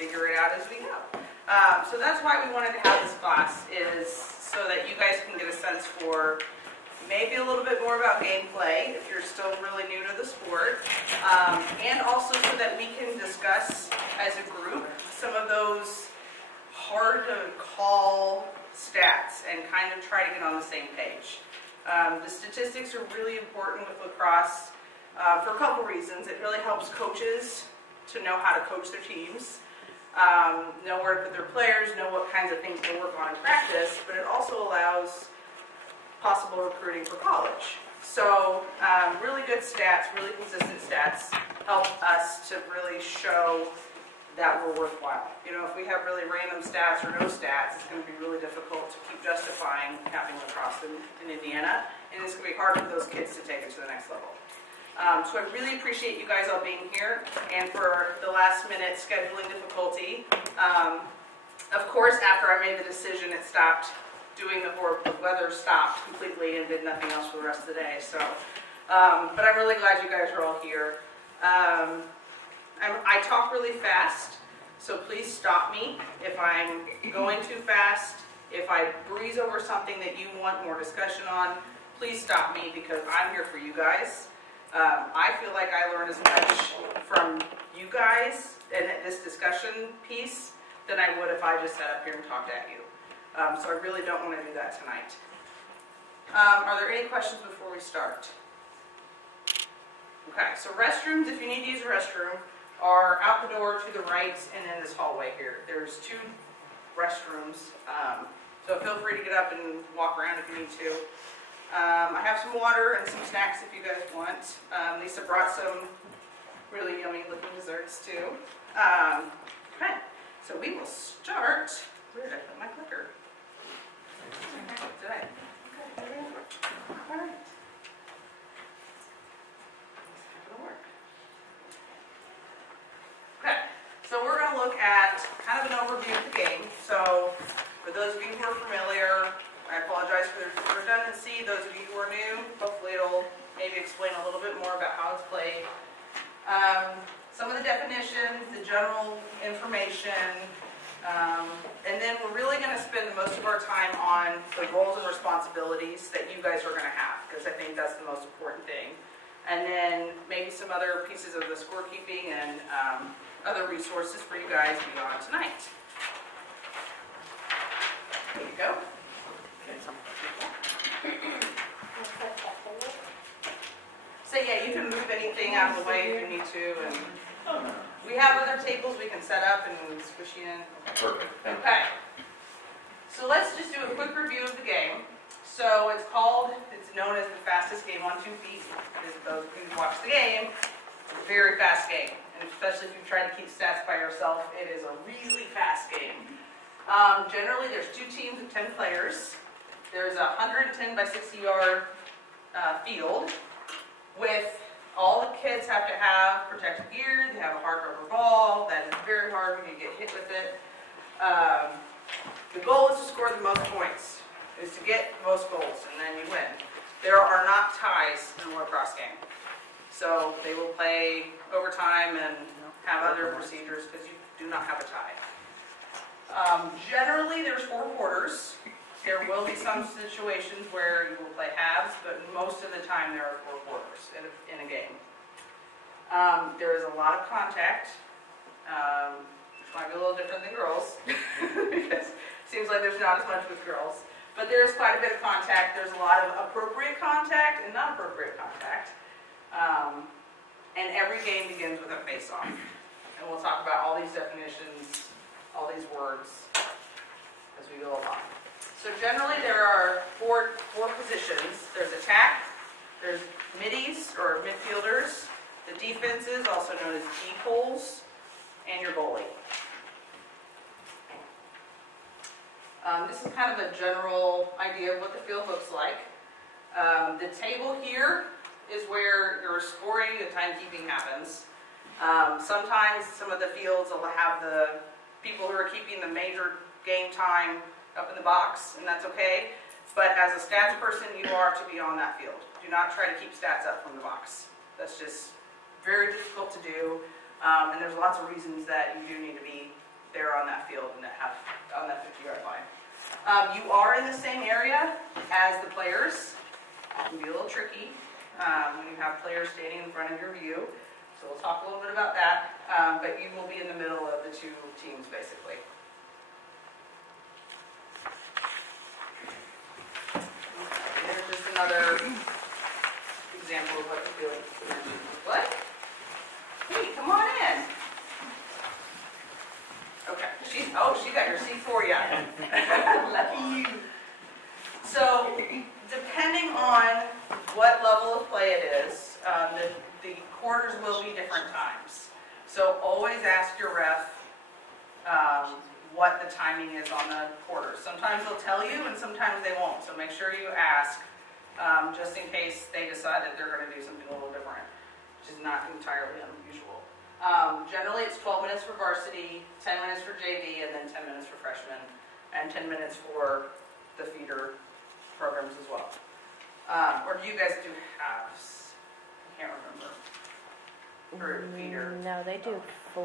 figure it out as we go. So that's why we wanted to have this class, is so that you guys can get a sense for maybe a little bit more about gameplay if you're still really new to the sport, and also so that we can discuss as a group some of those hard to call stats and kind of try to get on the same page. The statistics are really important with lacrosse for a couple reasons. It really helps coaches to know how to coach their teams, know where to put their players, know what kinds of things to work on in practice, but it also allows possible recruiting for college. So really good stats, really consistent stats help us to really show that we're worthwhile. You know, if we have really random stats or no stats, it's going to be really difficult to keep justifying having lacrosse in Indiana, and it's going to be hard for those kids to take it to the next level. So I really appreciate you guys all being here, and for the last minute scheduling difficulty. Of course, after I made the decision, it stopped doing the weather stopped completely and did nothing else for the rest of the day. So, but I'm really glad you guys are all here. I talk really fast, so please stop me if I'm going too fast. If I breeze over something that you want more discussion on, please stop me, because I'm here for you guys. I feel like I learn as much from you guys and this discussion piece than I would if I just sat up here and talked at you. So I really don't want to do that tonight. Are there any questions before we start? Okay, so restrooms, if you need to use a restroom, are out the door to the right and in this hallway here. There's 2 restrooms, so feel free to get up and walk around if you need to. I have some water and some snacks if you guys want. Lisa brought some really yummy looking desserts too. Okay, so we will start. Where did I put my clicker? Did I? Okay. All right. It's not going to work. Okay, so we're going to look at kind of an overview of the game. So for those of you who are familiar, I apologize for the redundancy. Those of you who are new, hopefully it'll maybe explain a little bit more about how it's played. Some of the definitions, the general information, and then we're really going to spend most of our time on the roles and responsibilities that you guys are going to have, because I think that's the most important thing. And then maybe some other pieces of the scorekeeping and other resources for you guys beyond tonight. There you go. So yeah, you can move anything out of the way if you need to, and we have other tables we can set up and squish you in. Perfect. Okay. So let's just do a quick review of the game. So it's known as the fastest game on 2 feet. As those who watch the game, it's a very fast game, and especially if you try to keep stats by yourself, it is a really fast game. Generally, there's 2 teams of 10 players. There's a 110 by 60-yard field with all the kids have to have protective gear. They have a hard rubber ball. That is very hard when you get hit with it. The goal is to score the most points, is to get the most goals, and then you win. There are not ties in a lacrosse game. So they will play overtime and have other procedures because you do not have a tie. Generally, there's 4 quarters. There will be some situations where you will play halves, but most of the time there are 4 quarters in a game. There is a lot of contact, which might be a little different than girls, because it seems like there's not as much with girls. But there is quite a bit of contact. There's a lot of appropriate contact and not appropriate contact. And every game begins with a face-off. And we'll talk about all these definitions, all these words, as we go along. So generally there are four positions. There's attack, there's middies or midfielders, the defenses, also known as D-poles, and your goalie. This is kind of a general idea of what the field looks like. The table here is where your scoring and timekeeping happens. Sometimes some of the fields will have the people who are keeping the major game time up in the box, and that's okay. But as a stats person, you are to be on that field. Do not try to keep stats up from the box. That's just very difficult to do, and there's lots of reasons that you do need to be there on that field and on that 50-yard line. You are in the same area as the players. It can be a little tricky when you have players standing in front of your view. So we'll talk a little bit about that, but you will be in the middle of the two teams basically. Here's just another example of what the field looks like. Hey, come on in. Okay, she got your seat for you. Lucky you. So, depending on what level of play it is, the quarters will be different times. So always ask your ref what the timing is on the quarters. Sometimes they'll tell you and sometimes they won't. So make sure you ask just in case they decide that they're going to do something a little different, which is not entirely unusual. Generally it's 12 minutes for varsity, 10 minutes for JV, and then 10 minutes for freshmen, and 10 minutes for the feeder programs as well. Or do you guys do halves? I can't remember. For feeder. No, they do 4.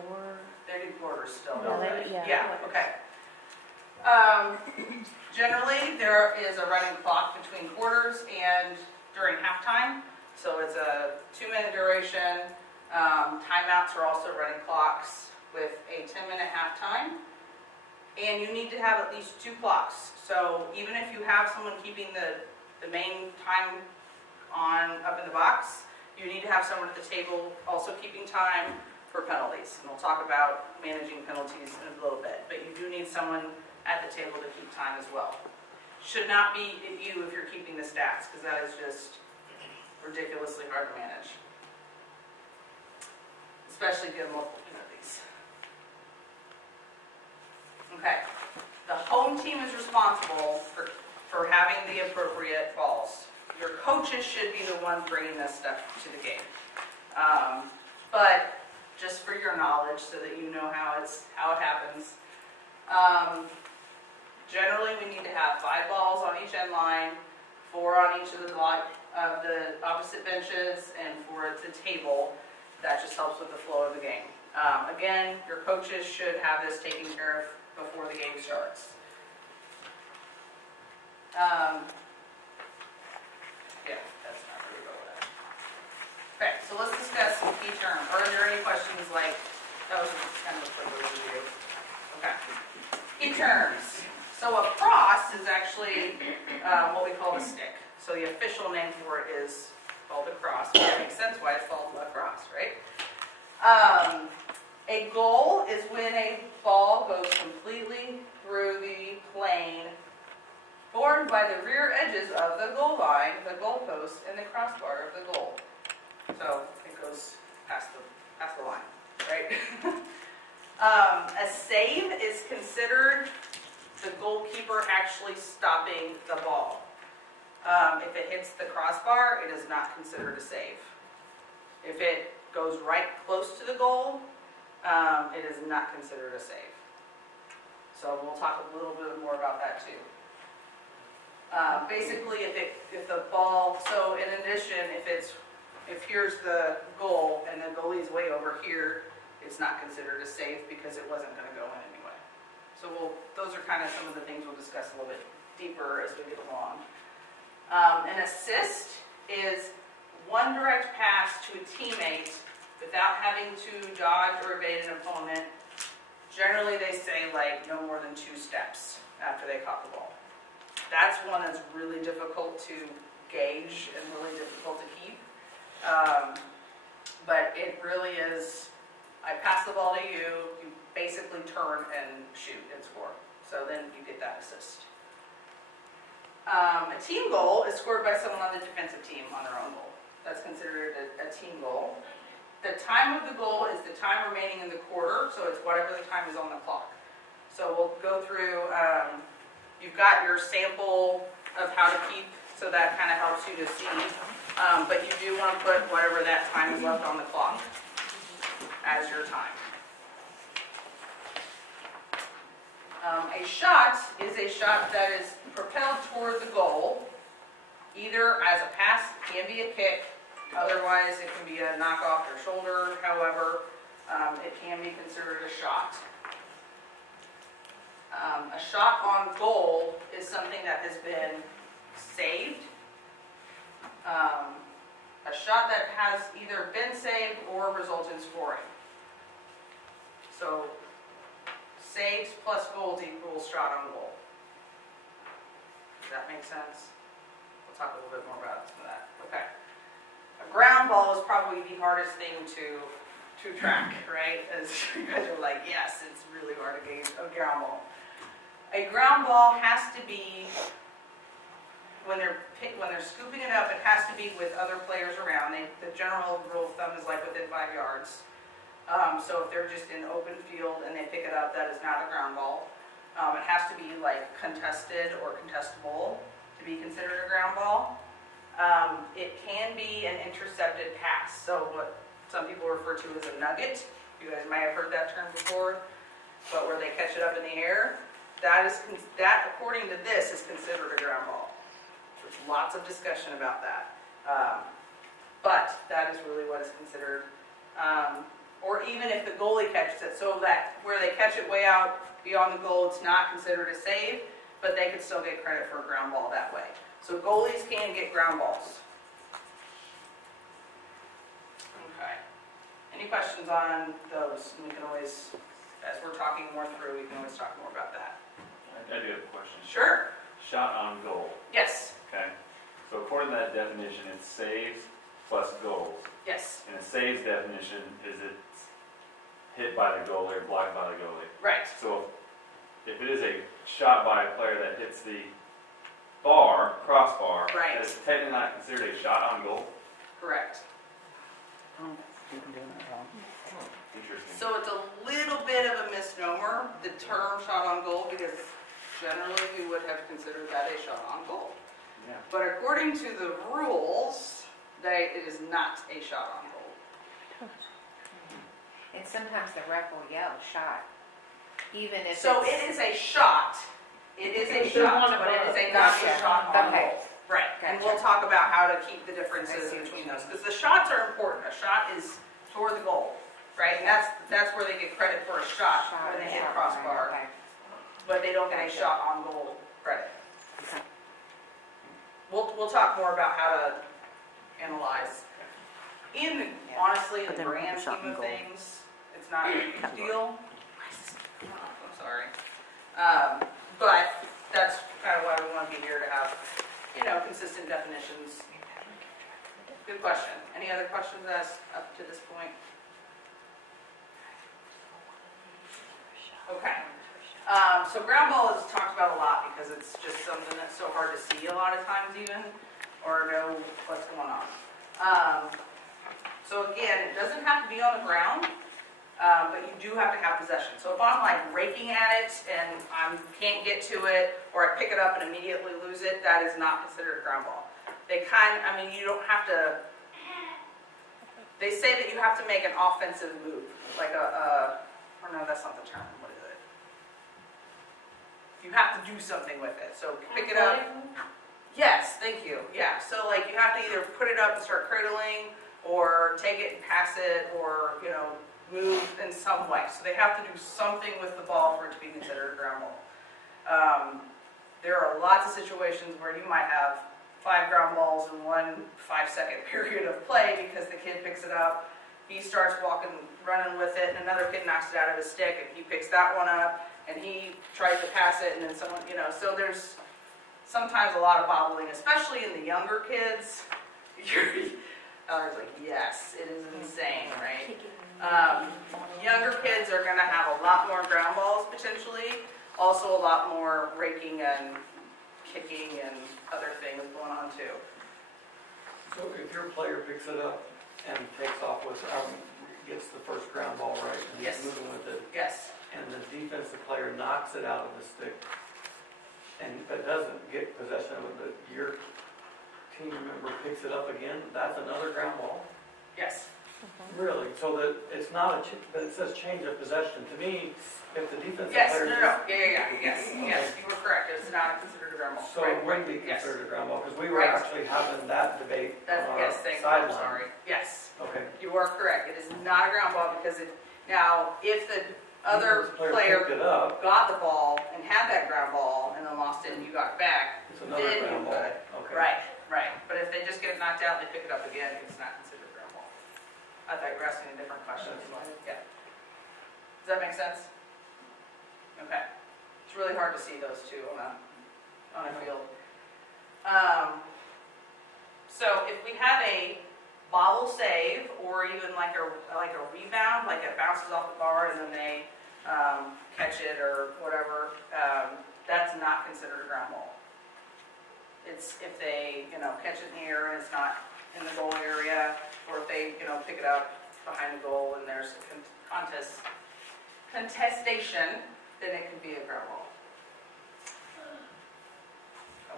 They do quarters still, No, don't they- they? yeah. Okay. Generally, there is a running clock between quarters and during halftime. So it's a 2-minute duration. Timeouts are also running clocks with a 10-minute halftime. And you need to have at least 2 clocks. So even if you have someone keeping the main time on up in the box, you need to have someone at the table also keeping time for penalties. And we'll talk about managing penalties in a little bit. But you do need someone at the table to keep time as well. Should not be you if you're keeping the stats, because that is just ridiculously hard to manage. Especially given multiple penalties. Okay. The home team is responsible for having the appropriate balls. Your coaches should be the ones bringing this stuff to the game. But just for your knowledge, so that you know how it happens. Generally, we need to have 5 balls on each end line, 4 on each of the opposite benches, and 4 at the table. That just helps with the flow of the game. Again, your coaches should have this taken care of before the game starts. Yeah, that's not really relevant. Okay, so let's discuss some key terms. Are there any questions like, that was kind of a quick overview. Okay. Key terms. So a cross is actually what we call a stick. So the official name for it is called a cross. That makes sense why it's called a cross, right? A goal is when a ball goes completely through the plane formed by the rear edges of the goal line, the goal post, and the crossbar of the goal. So it goes past the line, right? A save is considered the goalkeeper actually stopping the ball. If it hits the crossbar, it is not considered a save. If it goes right close to the goal, it is not considered a save. So we'll talk a little bit more about that too. Basically, if the ball, so in addition, if here's the goal and the goalie's way over here, it's not considered a save because it wasn't going to go in anyway. So those are kind of some of the things we'll discuss a little bit deeper as we get along. An assist is one direct pass to a teammate without having to dodge or evade an opponent. Generally, they say like no more than 2 steps after they caught the ball. That's one that's really difficult to gauge and really difficult to keep. But it really is, I pass the ball to you, you basically turn and shoot and score. So then you get that assist. A team goal is scored by someone on the defensive team on their own goal. That's considered a team goal. The time of the goal is the time remaining in the quarter, so it's whatever the time is on the clock. So we'll go through, you've got your sample of how to keep, so that kind of helps you to see. But you do want to put whatever that time is left on the clock as your time. A shot is a shot that is propelled toward the goal, either as a pass, can be a kick, otherwise it can be a knock off your shoulder, however, it can be considered a shot. A shot on goal is something that has been saved. A shot that has either been saved or results in scoring. So saves plus goals equals shot on goal. Does that make sense? We'll talk a little bit more about some of that. Okay. A ground ball is probably the hardest thing to track, right? As you guys are like, yes, it's really hard to get a ground ball. A ground ball has to be, when they're scooping it up, it has to be with other players around. The general rule of thumb is like within 5 yards. So if they're just in open field and they pick it up, that is not a ground ball. It has to be like contested or contestable to be considered a ground ball. It can be an intercepted pass. So what some people refer to as a nugget. You guys might have heard that term before, but where they catch it up in the air, that according to this is considered a ground ball. There's lots of discussion about that, but that is really what is considered. Or even if the goalie catches it, so that where they catch it way out beyond the goal, it's not considered a save, but they could still get credit for a ground ball that way. So goalies can get ground balls. Okay. Any questions on those? And we can always, as we're talking more through, we can always talk more about that. I do have a question. Sure. Shot on goal. Yes. Okay. So according to that definition, it's saves plus goals. Yes. And a saves definition is it's hit by the goalie or blocked by the goalie. Right. So if it is a shot by a player that hits the crossbar, right, that is technically not considered a shot on goal? Correct. Interesting. So it's a little bit of a misnomer, the term shot on goal, because generally we would have considered that a shot on goal. Yeah. But according to the rules, it is not a shot on goal. And sometimes the ref will yell shot, even if so it's... it is a shot. It is a shot, but it is not a shot on goal. Right. And we'll talk about how to keep the differences between those, because the shots are important. A shot is toward the goal, right? And that's where they get credit for a shot when they hit a crossbar, but they don't get a shot on goal credit. We'll talk more about how to analyze. Honestly, the grand scheme of things, it's not a huge deal. I'm sorry. But that's kind of why we want to be here, to have, consistent definitions. Good question. Any other questions asked up to this point? Okay. So ground ball is talked about a lot because it's just something that's so hard to see a lot of times even, or know what's going on. So again, it doesn't have to be on the ground. But you do have to have possession. So if I'm like raking at it and I can't get to it, or I pick it up and immediately lose it, that is not considered a ground ball. You don't have to, they say that you have to make an offensive move, like or no, that's not the term, what is it? You have to do something with it. So pick it up. Yes, thank you. Yeah, so like you have to either put it up and start cradling, or take it and pass it, or, move in some way. So they have to do something with the ball for it to be considered a ground ball. There are lots of situations where you might have 5 ground balls in one 5-second period of play because the kid picks it up, he starts running with it, and another kid knocks it out of his stick, and he picks that one up, and he tries to pass it, and then someone, so there's sometimes a lot of bobbling, especially in the younger kids. I was like, yes, it is insane, right? Younger kids are going to have a lot more ground balls potentially, also a lot more raking and kicking and other things going on too. So if your player picks it up and takes off with, gets the first ground ball right and yes, is moving with it, yes, and the defensive player knocks it out of the stick, but doesn't get possession of it, but your team member picks it up again, that's another ground ball? yes. Really? So that it's not but it says change of possession. To me, if the defensive yes, player... Yes, you were correct. It's not considered a ground ball. So right. it wouldn't be considered a ground ball, because we were right. actually having that debate on our thank you. sideline. I'm sorry. Yes. Okay. You are correct. It is not a ground ball because now if the other This player player picked it up, got the ball and had that ground ball and then lost it and you got it back, it's another then you ground ball. could. Okay. Right, right. But if they just get it knocked out and they pick it up again, it's not considered ground ball. I thought you were asking a different question. That's fine. Yeah. Does that make sense? Okay. It's really hard to see those two on a field. So if we have a bobble save or even like a rebound, like it bounces off the bar and then they catch it or whatever, that's not considered a ground ball. It's if they, catch it in the air and it's not in the goal area, or if they, pick it up behind the goal and there's a contestation, then it can be a ground ball.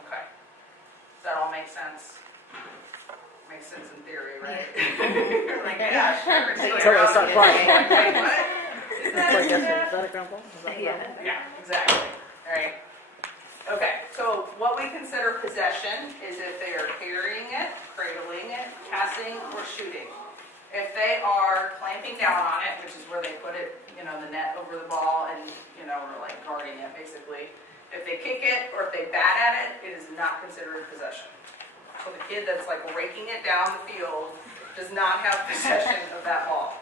Okay. Does that all make sense? Makes sense in theory, right? You're like, yeah, sure. Until they start playing. Wait, what? Is It's that like, in is there? that a ground ball? Is that a ground ball? Yeah, exactly. All right. Okay, so what we consider possession is if they are carrying it, cradling it, passing, or shooting. If they are clamping down on it, which is where they put it, the net over the ball and, or like guarding it basically. If they kick it or if they bat at it, it is not considered possession. So the kid that's like raking it down the field does not have possession of that ball.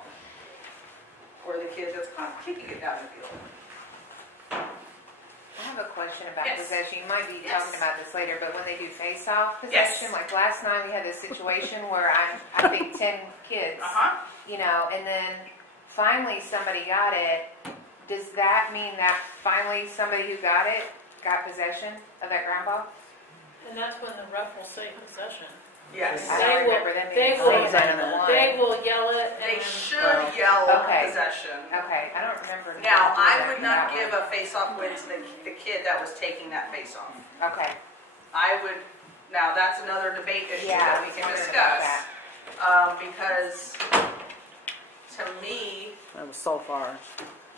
Or the kid that's kicking it down the field. I have a question about Yes. possession. You might be Yes. talking about this later, but when they do face-off Yes. possession, like last night we had this situation where I think 10 kids, and then finally somebody got it. Does that mean that finally somebody who got it got possession of that ground ball? And that's when the ref will say possession. Yes. I They don't will- remember them they even will- saying that in the line. They will yell it. They and- should yell Okay. possession. Okay, I don't remember. Now, doing I that would for not that give one. a face-off win to the kid that was taking that face-off. Okay. I would, now that's another debate issue Yeah, that we can I was wondering about discuss. that. Because to me, That was so far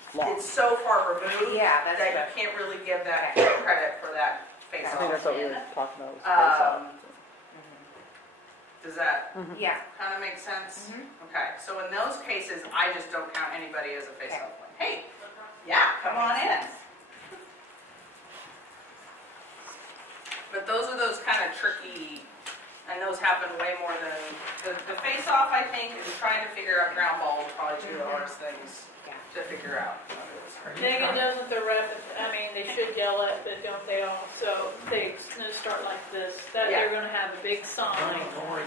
it's lost. so far removed Yeah, that's that right. you can't really give that Okay. kid credit for that I think face-off. that's what we were talking about. Was face-off. Does that Yeah. kind of make sense? Mhm. Okay, so in those cases, I just don't count anybody as a face-off win. Hey, yeah, come on in. But those are those kind of tricky, and those happen way more than, the face-off, I think, is trying to figure out ground ball is probably two of the hardest things Yeah. to figure out. Dang it, doesn't the ref, they should yell it, but don't they also, they start like this, that Yeah. they're gonna have a big sign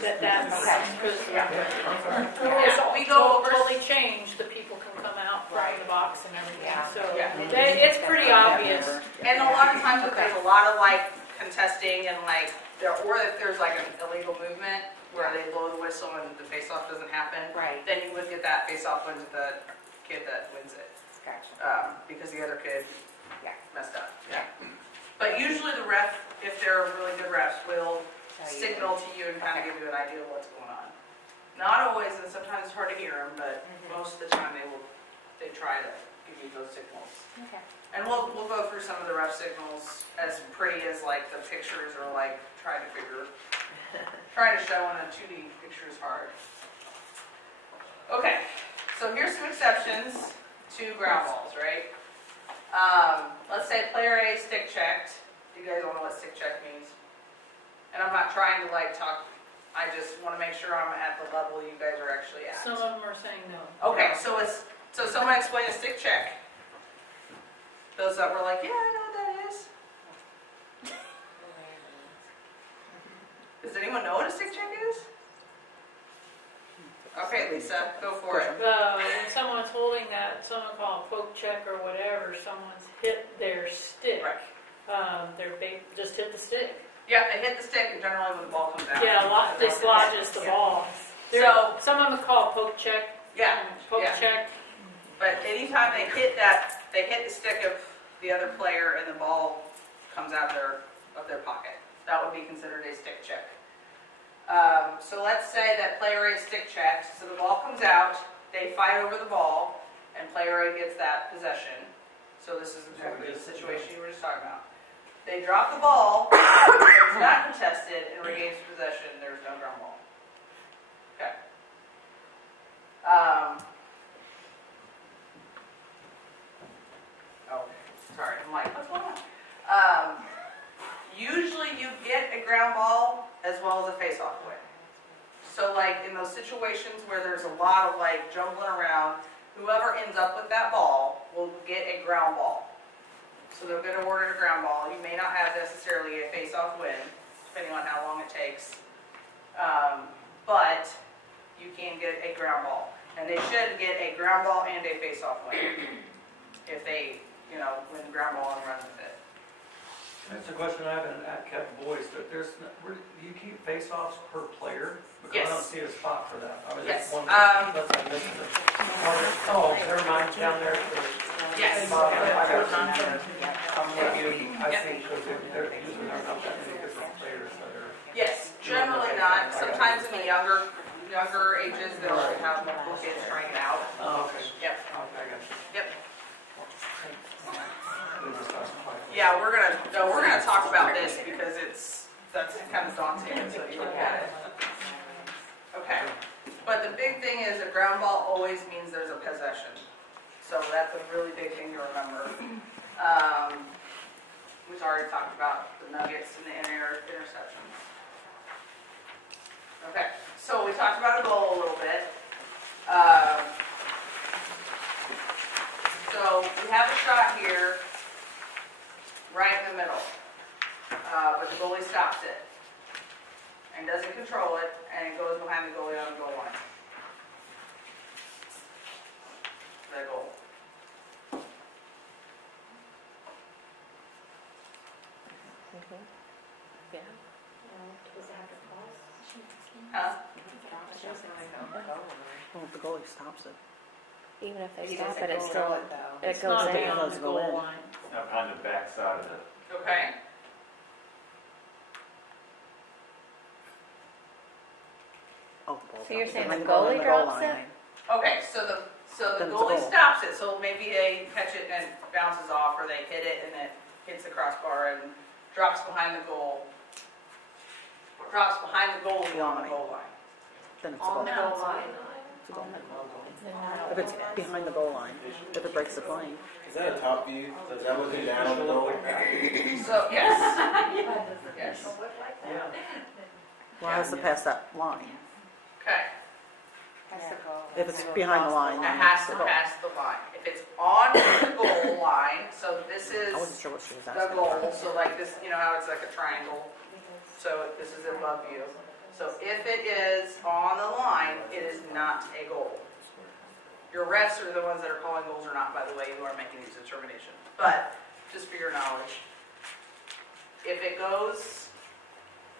that's, Okay. because Yeah. if we go over totally change, the people can come out from Right. the box and everything, Yeah. so Yeah. it's pretty obvious. And a lot of times if there's a lot of like contesting and like, or if there's like an illegal movement where they blow the whistle and the face-off doesn't happen, Right. then you would get that face-off win to the kid that wins it. Gotcha. Because the other kid Yeah. messed up. Yeah. But usually the ref, if they're really good refs, will Tell you. signal to you and kind of Okay. give you an idea of what's going on. Not always, and sometimes it's hard to hear them, but Mhm. most of the time they try to give you those signals. Okay. And we'll go through some of the ref signals as pretty as like the pictures or like trying to show on a 2D picture is hard. Okay, so here's some exceptions to ground balls, right? Let's say player A stick checked. You guys all know what stick check means. And I'm not trying to like talk, I just want to make sure I'm at the level you guys are actually at. Some of them are saying no. Okay, so someone explain a stick check. Those that were like, yeah, I know what that is. Does anyone know what a stick check is? Okay, Lisa, go for it. When someone's holding that, someone call a poke check or whatever, someone's hit their stick. Right. Just hit the stick. Yeah, they hit the stick and generally when the ball comes out. Yeah, a lot dislodges the Yeah. ball. So, Some of them call poke check. yeah, Poke yeah. check. But anytime they hit the stick of the other player and the ball comes out of their pocket. That would be considered a stick check. So let's say that player A stick checked, so the ball comes out, they fight over the ball, and player A gets that possession. So this is exactly the situation you were just talking about. They drop the ball, it's not contested, and regains possession, there's no ground ball. Okay. ground ball as well as a face-off win. So like in those situations where there's a lot of like jumbling around, whoever ends up with that ball will get a ground ball. So they'll get awarded a ground ball. You may not have necessarily a face-off win, depending on how long it takes. But you can get a ground ball. And they should get a ground ball and a face-off win if they, win the ground ball and run with it. That's a question I have at Kept Boys, but do you keep face-offs per player? Because I don't see a spot for that. I was Yes. just wondering, unless I missed it. Oh, never mind, down there. Yes. I'm with you. I think because they're using their not that many different players that are. Yes, generally not. Sometimes in the younger ages, they'll have multiple kids trying it out. Oh, okay. Yep. Okay, I got you. Yep. We just asked a question. Yeah, we're gonna talk about this because that's kind of daunting until you look at it. Okay, but the big thing is a ground ball always means there's a possession. So that's a really big thing to remember. We've already talked about the nuggets and the interceptions. Okay, so we talked about a goal a little bit. So we have a shot here, right in the middle, but the goalie stops it and doesn't control it, and it goes behind the goalie on the goal line. The goal. Yeah. Huh? Well, if the goalie stops it. Even if they He stop doesn't it, it's control still, it, though. it It's goes not in. beyond Does the go goal in. line. Up on the back side of it. Okay. Oh, the ball So you're drops saying behind the goal goalie in the goal drops line. it? Okay, so the Then it's a goalie goal. stops it, so maybe they catch it and it bounces off, or they hit it and it hits the crossbar and drops behind the goal. Drops behind the goalie on the goal line. Then it's a On goal. the goal line. It's a goal. If it's behind the goal line, if it breaks the plane. Is that a top view? Is that looking down on the goal? So, yes. Yes. Yeah. Well, it has to pass that line. Okay. If it's behind the line, It then has it's to the goal. pass the line. If it's on the goal line, so this I wasn't is sure what she was the asking. goal, so like this, how it's like a triangle. So this is above you. So if it is on the line, it is not a goal. Your refs are the ones that are calling goals or not, by the way, who are making these determinations. But just for your knowledge, if it goes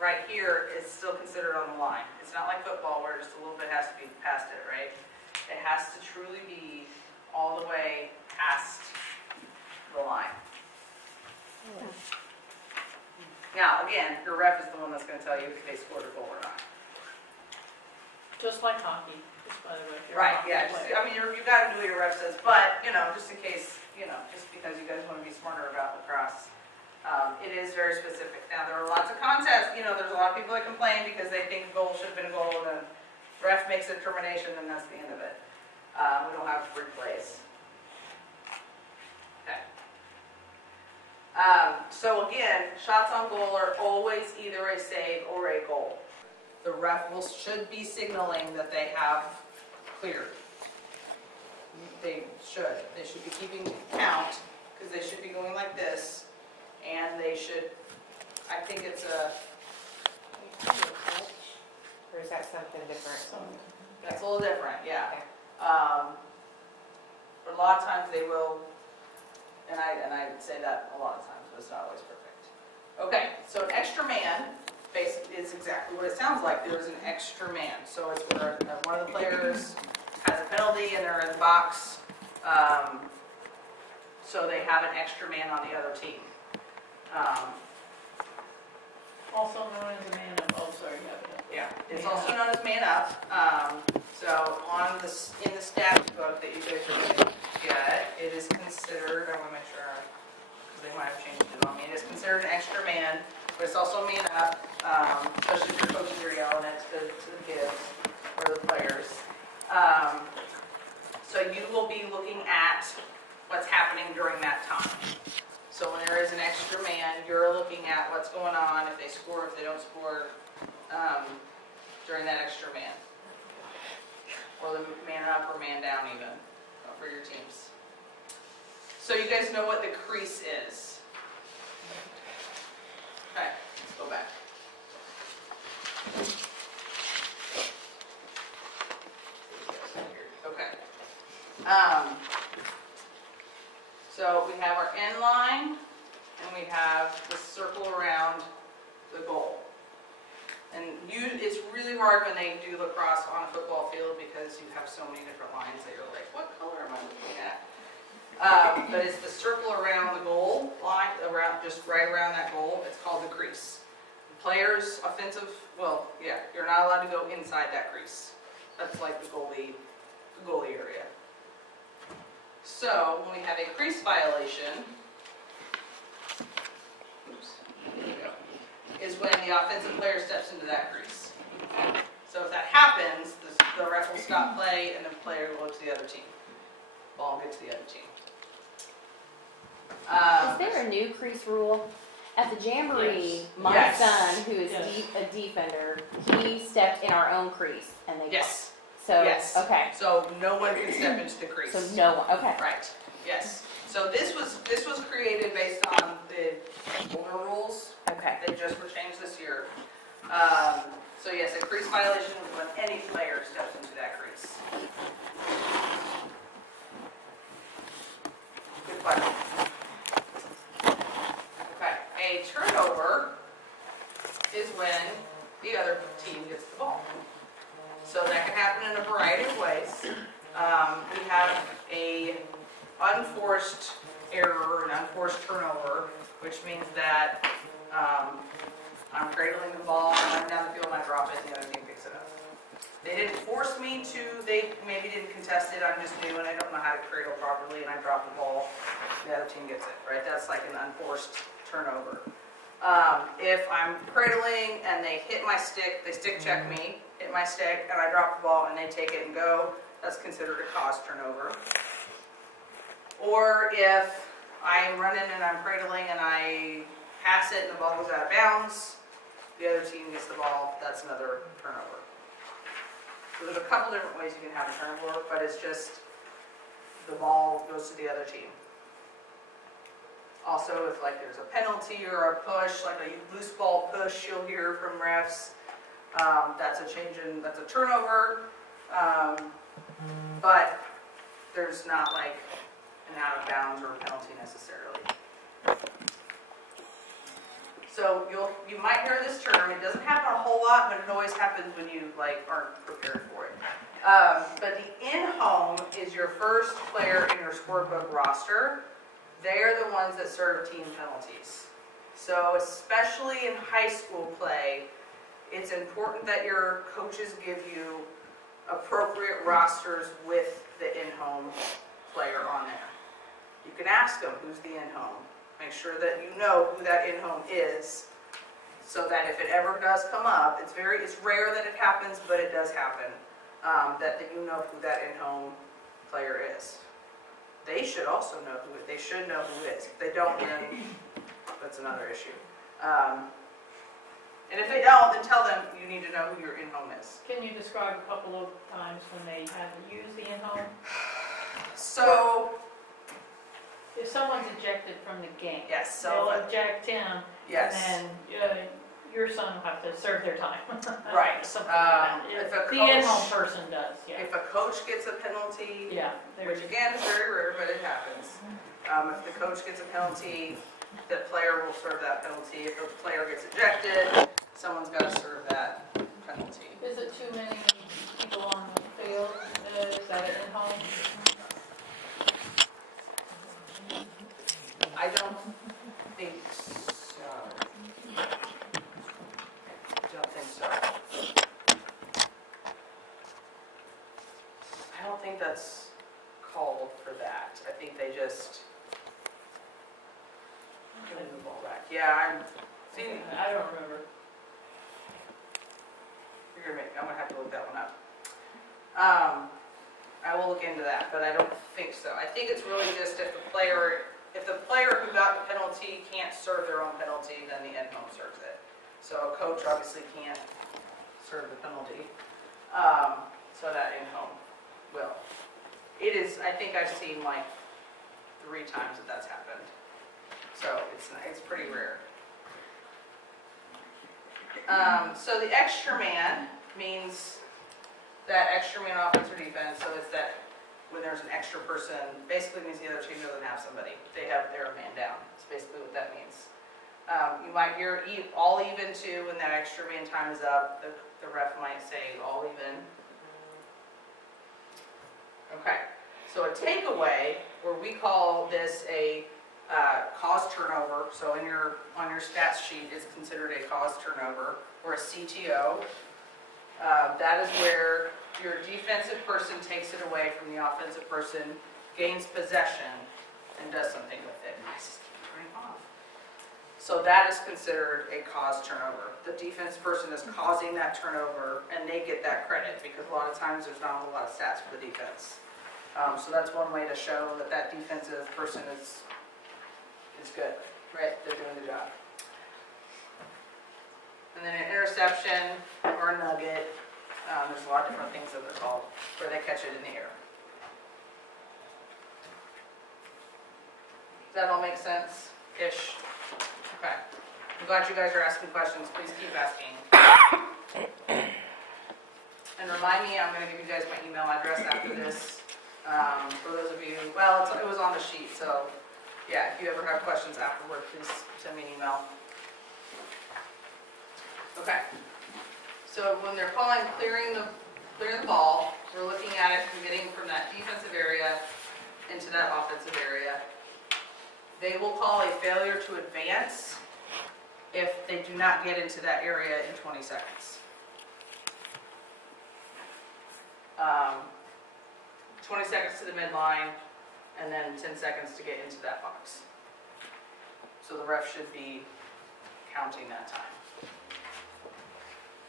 right here, it's still considered on the line. It's not like football where just a little bit has to be past it, right? It has to truly be all the way past the line. Now, again, your ref is the one that's going to tell you if they scored a goal or not. Just like hockey, just by the way. if you're a Right, hockey yeah, player. you've got to do what your ref says, but, just in case, just because you guys want to be smarter about lacrosse, it is very specific. Now, there are lots of contests, there's a lot of people that complain because they think a goal should have been a goal, and the ref makes a determination, and that's the end of it. We don't have replays. Okay. So again, shots on goal are always either a save or a goal. The ref should be signaling that they have cleared. They should be keeping count, because they should be going like this, and they should, I think it's a, Or is that something different? that's a little different, yeah. But a lot of times they will, and I say that a lot of times, but it's not always perfect. Okay, so an extra man basically is exactly what it sounds like. There is an extra man. So it's where one of the players has a penalty and they're in the box, so they have an extra man on the other team. Also known as a man up, oh, sorry, Yeah, it's also known as man up. So in the stat book that you guys are going to get, it is considered, I want to make sure, because they might have changed it on me, it is considered an extra man, but it's also man up, especially if your coaches are yelling it to the kids or the players. So you will be looking at what's happening during that time. So when there is an extra man, you're looking at what's going on, if they score, if they don't score, during that extra man. Or the man up or man down even, for your teams. So you guys know what the crease is. Okay, let's go back. Okay. So we have our end line, and we have the circle around the goal. And it's really hard when they do lacrosse on a football field because you have so many different lines that you're like, what color am I looking at? But it's the circle around the goal line, just right around that goal. It's called the crease. Players, offensive, well, yeah, you're not allowed to go inside that crease. That's like the goalie area. So when we have a crease violation, there you go, is when the offensive player steps into that crease. So if that happens, the ref will stop play and the player will go to the other team. Ball will get to the other team. Is there a new crease rule? At the Jamboree, Yes. my Yes. son, who is Yes. a defender, he stepped in our own crease and they Yes. So, Yes. okay. So no one can step into the crease. So no one, okay. Right. Yes. So this was created based on the older rules. Okay. They just were changed this year. So yes, a crease violation is when any player steps into that crease. Good question. Okay. A turnover is when the other team gets the ball. So that can happen in a variety of ways. We have a unforced error, an unforced turnover, which means that I'm cradling the ball, I'm down the field, and I drop it, and the other team picks it up. They didn't force me to, they maybe didn't contest it, I'm just new and I don't know how to cradle properly, and I drop the ball, the other team gets it, right? That's like an unforced turnover. If I'm cradling and they hit my stick, they stick check me, hit my stick, and I drop the ball and they take it and go, that's considered a cause turnover. Or if I'm running and I'm cradling and I pass it and the ball goes out of bounds, the other team gets the ball, that's another turnover. So there's a couple different ways you can have a turnover, but it's just the ball goes to the other team. Also, if like there's a penalty or a push, like a loose ball push, you'll hear from refs. That's a turnover, but there's not like an out of bounds or a penalty necessarily. So you might hear this term. It doesn't happen a whole lot, but it always happens when you like aren't prepared for it. But the in-home is your first player in your scorebook roster. They're the ones that serve team penalties. So especially in high school play, it's important that your coaches give you appropriate rosters with the in-home player on there. You can ask them who's the in-home. Make sure that you know who that in-home is, so that if it ever does come up, it's rare that it happens, but it does happen, that you know who that in-home player is. They should also know who it. They should know who it is. If they don't, then that's another issue. And if they don't, then tell them you need to know who your in-home is. Can you describe a couple of times when they had to use the in-home? So, If someone's ejected from the game, yes. So, they'll eject him, yes. and then your son will have to serve their time. Right. Something like that. If a The coach- in-home person does, yeah. If a coach gets a penalty, Yeah. which again is very rare, but it happens. If the coach gets a penalty, the player will serve that penalty. If the player gets ejected, someone's got to serve that penalty. Is it too many people on the field? Is that an in-home? I don't think so. Don't think so. I don't think that's called for that. I think they just give them the ball back. Yeah, I'm seeing. I don't remember. I'm gonna have to look that one up. I will look into that, but I don't think so. I think it's really just if the player who got the penalty penalty can't serve their own penalty, then the in-home serves it. So a coach obviously can't serve the penalty, so that in-home will. It is, I think I've seen like 3 times that that's happened. So it's pretty rare. So the extra man means that extra man offense or defense. So it's that when there's an extra person, basically means the other team doesn't have somebody. They have their man down. That's basically what that means. You might hear all even too when that extra man time is up. The ref might say all even. Okay. So a takeaway, where we call this a cause turnover. So on your stats sheet, it's considered a cause turnover or a CTO. That is where your defensive person takes it away from the offensive person, gains possession, and does something with it. I just keep turning off. So that is considered a cause turnover. The defense person is causing that turnover, and they get that credit because a lot of times there's not a lot of stats for the defense. So that's one way to show that that defensive person is good, right? They're doing the job. And then an interception or a nugget. There's a lot of different things that they're called, where they catch it in the air. Does that all make sense? Ish. Okay. I'm glad you guys are asking questions. Please keep asking. And remind me, I'm going to give you guys my email address after this. For those of you, well, it was on the sheet, so yeah, if you ever have questions afterward, please send me an email. Okay. So when they're calling clearing the ball, we're looking at it from getting from that defensive area into that offensive area. They will call a failure to advance if they do not get into that area in 20 seconds. 20 seconds to the midline, and then 10 seconds to get into that box. So the ref should be counting that time.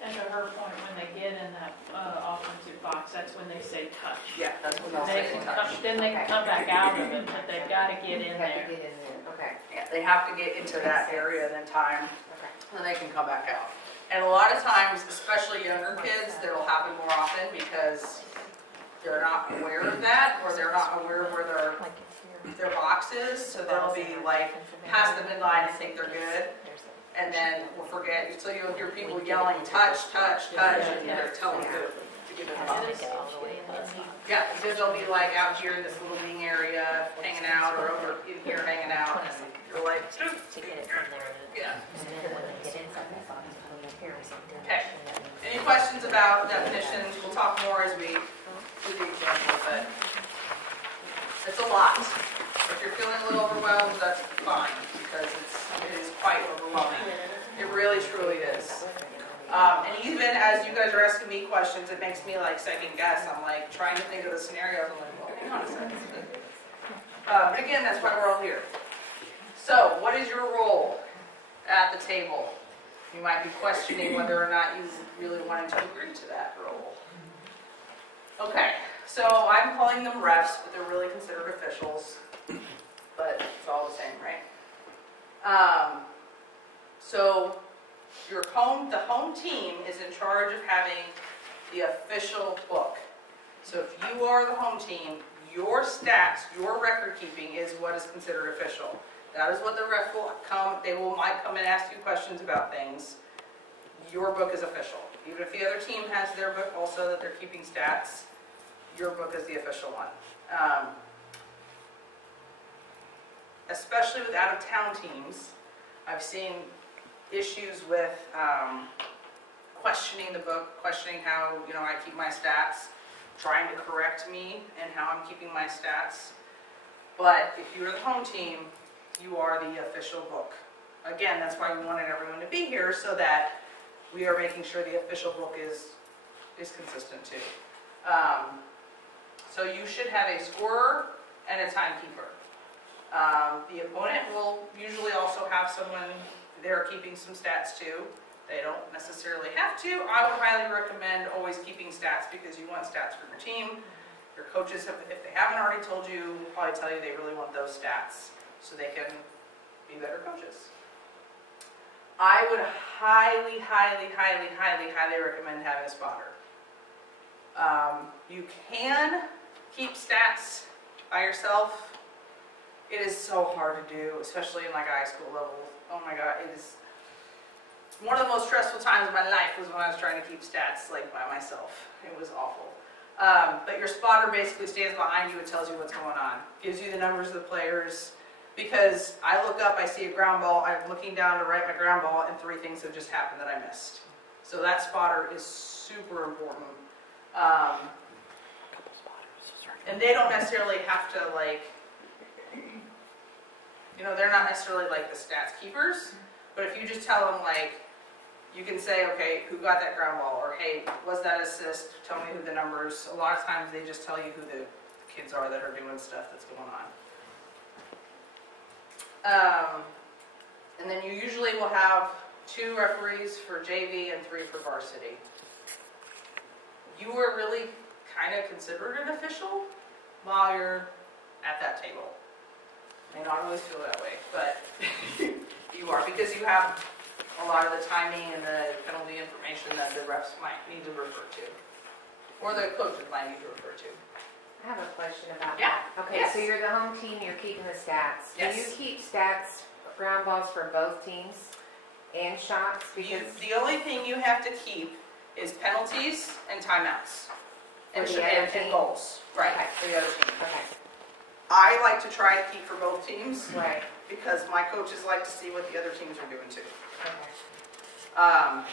And to her point, when they get in that offensive box, that's when they say touch. Yeah, that's when they'll They say can touch. then they can come back out of it, but they've got to get in Have to there. get in there, okay. Yeah, they have to get into that area and then time, Okay. and then they can come back out. And a lot of times, especially younger kids, that'll happen more often because they're not aware of that, or they're not aware of where their box is, so they'll be like past the midline and think they're good, and then we'll forget. So you'll hear people yelling, touch, touch, touch, and they're telling who to get in the box. Yeah, because they'll be like out here in this little wing area hanging out, or over in here hanging out, and you're like, yeah. Okay. Any questions about definitions? We'll talk more as we do the example, but it's a lot. If you're feeling a little overwhelmed, that's fine, because it is quite overwhelming. It really, truly is. And even as you guys are asking me questions, it makes me like second guess. I'm like trying to think of the scenarios. I'm like, well, hang on a second. But again, that's why we're all here. So, what is your role at the table? You might be questioning whether or not you really wanted to agree to that role. Okay, so I'm calling them refs, but they're really considered officials. But it's all the same, right? So the home team is in charge of having the official book. So if you are the home team, your stats, your record keeping is what is considered official. That is what the ref will come, might come and ask you questions about things. Your book is official. Even if the other team has their book also that they're keeping stats, your book is the official one. Especially with out-of-town teams, I've seen issues with questioning the book, questioning how I keep my stats, trying to correct me and how I'm keeping my stats. But if you're the home team, you are the official book. Again, that's why we wanted everyone to be here, so that we are making sure the official book is consistent too. So you should have a scorer and a timekeeper. The opponent will usually also have someone there keeping some stats too. They don't necessarily have to. I would highly recommend always keeping stats because you want stats for your team. Your coaches, if they haven't already told you, will probably tell you they really want those stats so they can be better coaches. I would highly, highly, highly, highly, highly recommend having a spotter. You can keep stats by yourself. It is so hard to do, especially in like high school level. Oh my God, it is one of the most stressful times of my life was when I was trying to keep stats like by myself. It was awful. But your spotter basically stands behind you and tells you what's going on. Gives you the numbers of the players. Because I look up, I see a ground ball, I'm looking down to write my ground ball, and 3 things have just happened that I missed. So that spotter is super important. And they don't necessarily have to like, you know, they're not necessarily like the stats keepers, but if you just tell them like, you can say, okay, who got that ground ball? Or hey, was that assist? Tell me who the numbers. A lot of times they just tell you who the kids are that are doing stuff that's going on. And then you usually will have 2 referees for JV and 3 for varsity. You are really kind of considered an official while you're at that table. May not always feel that way, but you are, because you have a lot of the timing and the penalty information that the refs might need to refer to, or the coaches might need to refer to. I have a question about Yeah. that. Okay, Yes. so you're the home team, you're keeping the stats. Yes. Do you keep stats, ground balls for both teams and shots? Because The only thing you have to keep is penalties and timeouts. And, For the other and team? goals. Right, Okay. for the other team. okay, I like to try to keep for both teams right, because my coaches like to see what the other teams are doing too. okay.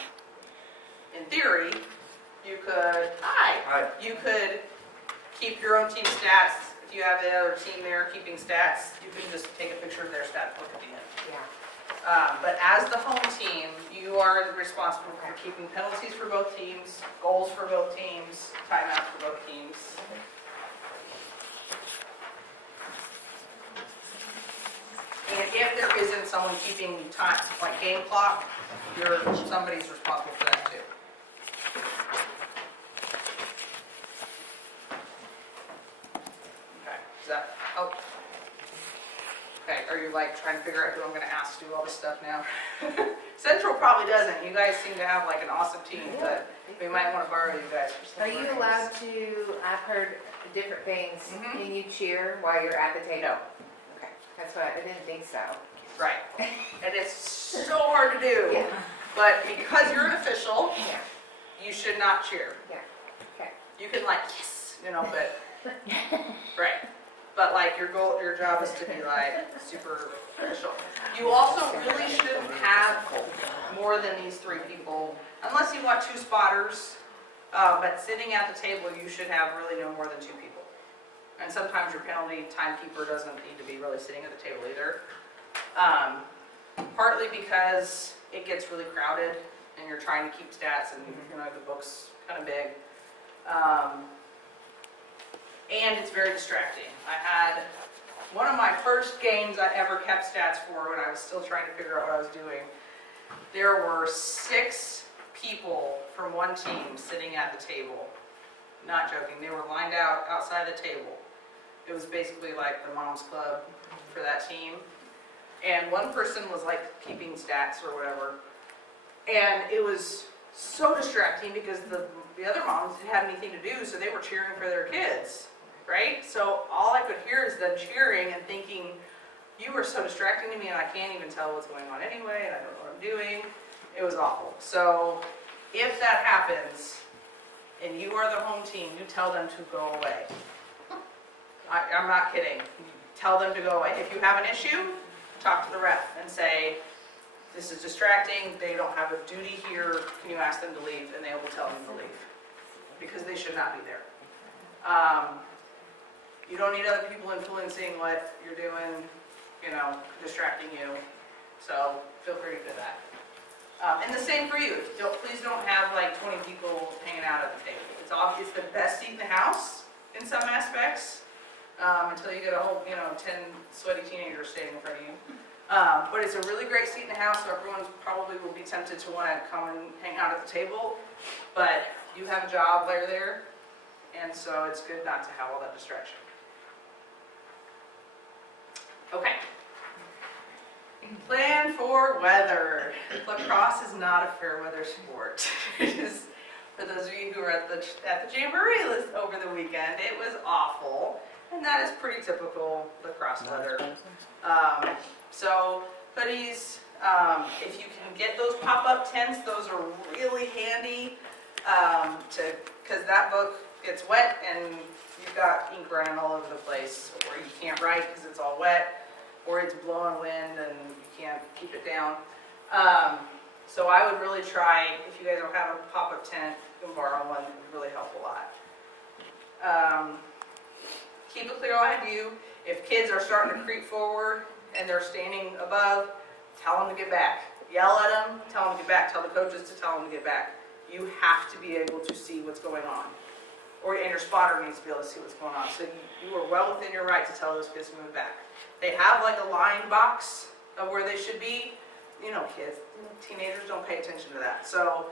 In theory, you could, you could keep your own team stats. If you have the other team there keeping stats, you can just take a picture of their stats, look at the end. Yeah. But as the home team, you are responsible for keeping penalties for both teams, goals for both teams, timeouts for both teams. And if there isn't someone keeping time, like game clock, somebody's responsible for that too. Okay, is that help? Okay, are you like trying to figure out who I'm going to ask to do all this stuff now? Central probably doesn't. You guys seem to have like an awesome team, but we might want to borrow you guys for some Are you learnings. allowed to, I've heard different things, Mhm. can you cheer while you're at the table? No. Okay, that's what, I didn't think so. Right. And it's so hard to do. Yeah, But because you're an official, yeah, you should not cheer. yeah, okay. You can like, yes, you know, but, right. But like your job is to be like super official. You also really shouldn't have more than these 3 people, unless you want 2 spotters. But sitting at the table, you should have really no more than 2 people. And sometimes your penalty timekeeper doesn't need to be really sitting at the table either. Partly because it gets really crowded and you're trying to keep stats and you know the book's kind of big. And it's very distracting. I had one of my first games I ever kept stats for when I was still trying to figure out what I was doing. There were 6 people from one team sitting at the table. Not joking. They were lined out outside the table. It was basically like the mom's club for that team. And one person was like keeping stats or whatever. And it was so distracting because the other moms didn't have anything to do, so they were cheering for their kids, right? So all I could hear is them cheering and thinking, you are so distracting to me and I can't even tell what's going on anyway and I don't know what I'm doing. It was awful. So if that happens and you are the home team, you tell them to go away. I'm not kidding. Tell them to go away. If you have an issue, talk to the ref and say, this is distracting, they don't have a duty here, can you ask them to leave? And they will tell them to leave, because they should not be there. You don't need other people influencing what you're doing, you know, distracting you, so feel free to do that. And the same for you, please don't have like 20 people hanging out at the table. It's obvious the best seat in the house in some aspects, until you get a whole, 10 sweaty teenagers standing in front of you. But it's a really great seat in the house, so everyone probably will be tempted to want to come and hang out at the table. But you have a job there, and so it's good not to have all that distraction. Okay. Plan for weather. Lacrosse is not a fair weather sport. Just for those of you who were at the Jamboree over the weekend, it was awful. And that is pretty typical lacrosse weather. So hoodies, if you can get those pop-up tents, those are really handy because that book gets wet and you've got ink running all over the place, or you can't write because it's all wet, or it's blowing wind and you can't keep it down. So I would really try, if you guys don't have a pop-up tent, you can borrow one. It would really help a lot. Keep a clear line of view. If kids are starting to creep forward and they're standing above, tell them to get back. Yell at them, tell them to get back. Tell the coaches to tell them to get back. You have to be able to see what's going on. And your spotter needs to be able to see what's going on. So you are well within your right to tell those kids to move back. They have like a line box of where they should be. You know, kids, teenagers don't pay attention to that. So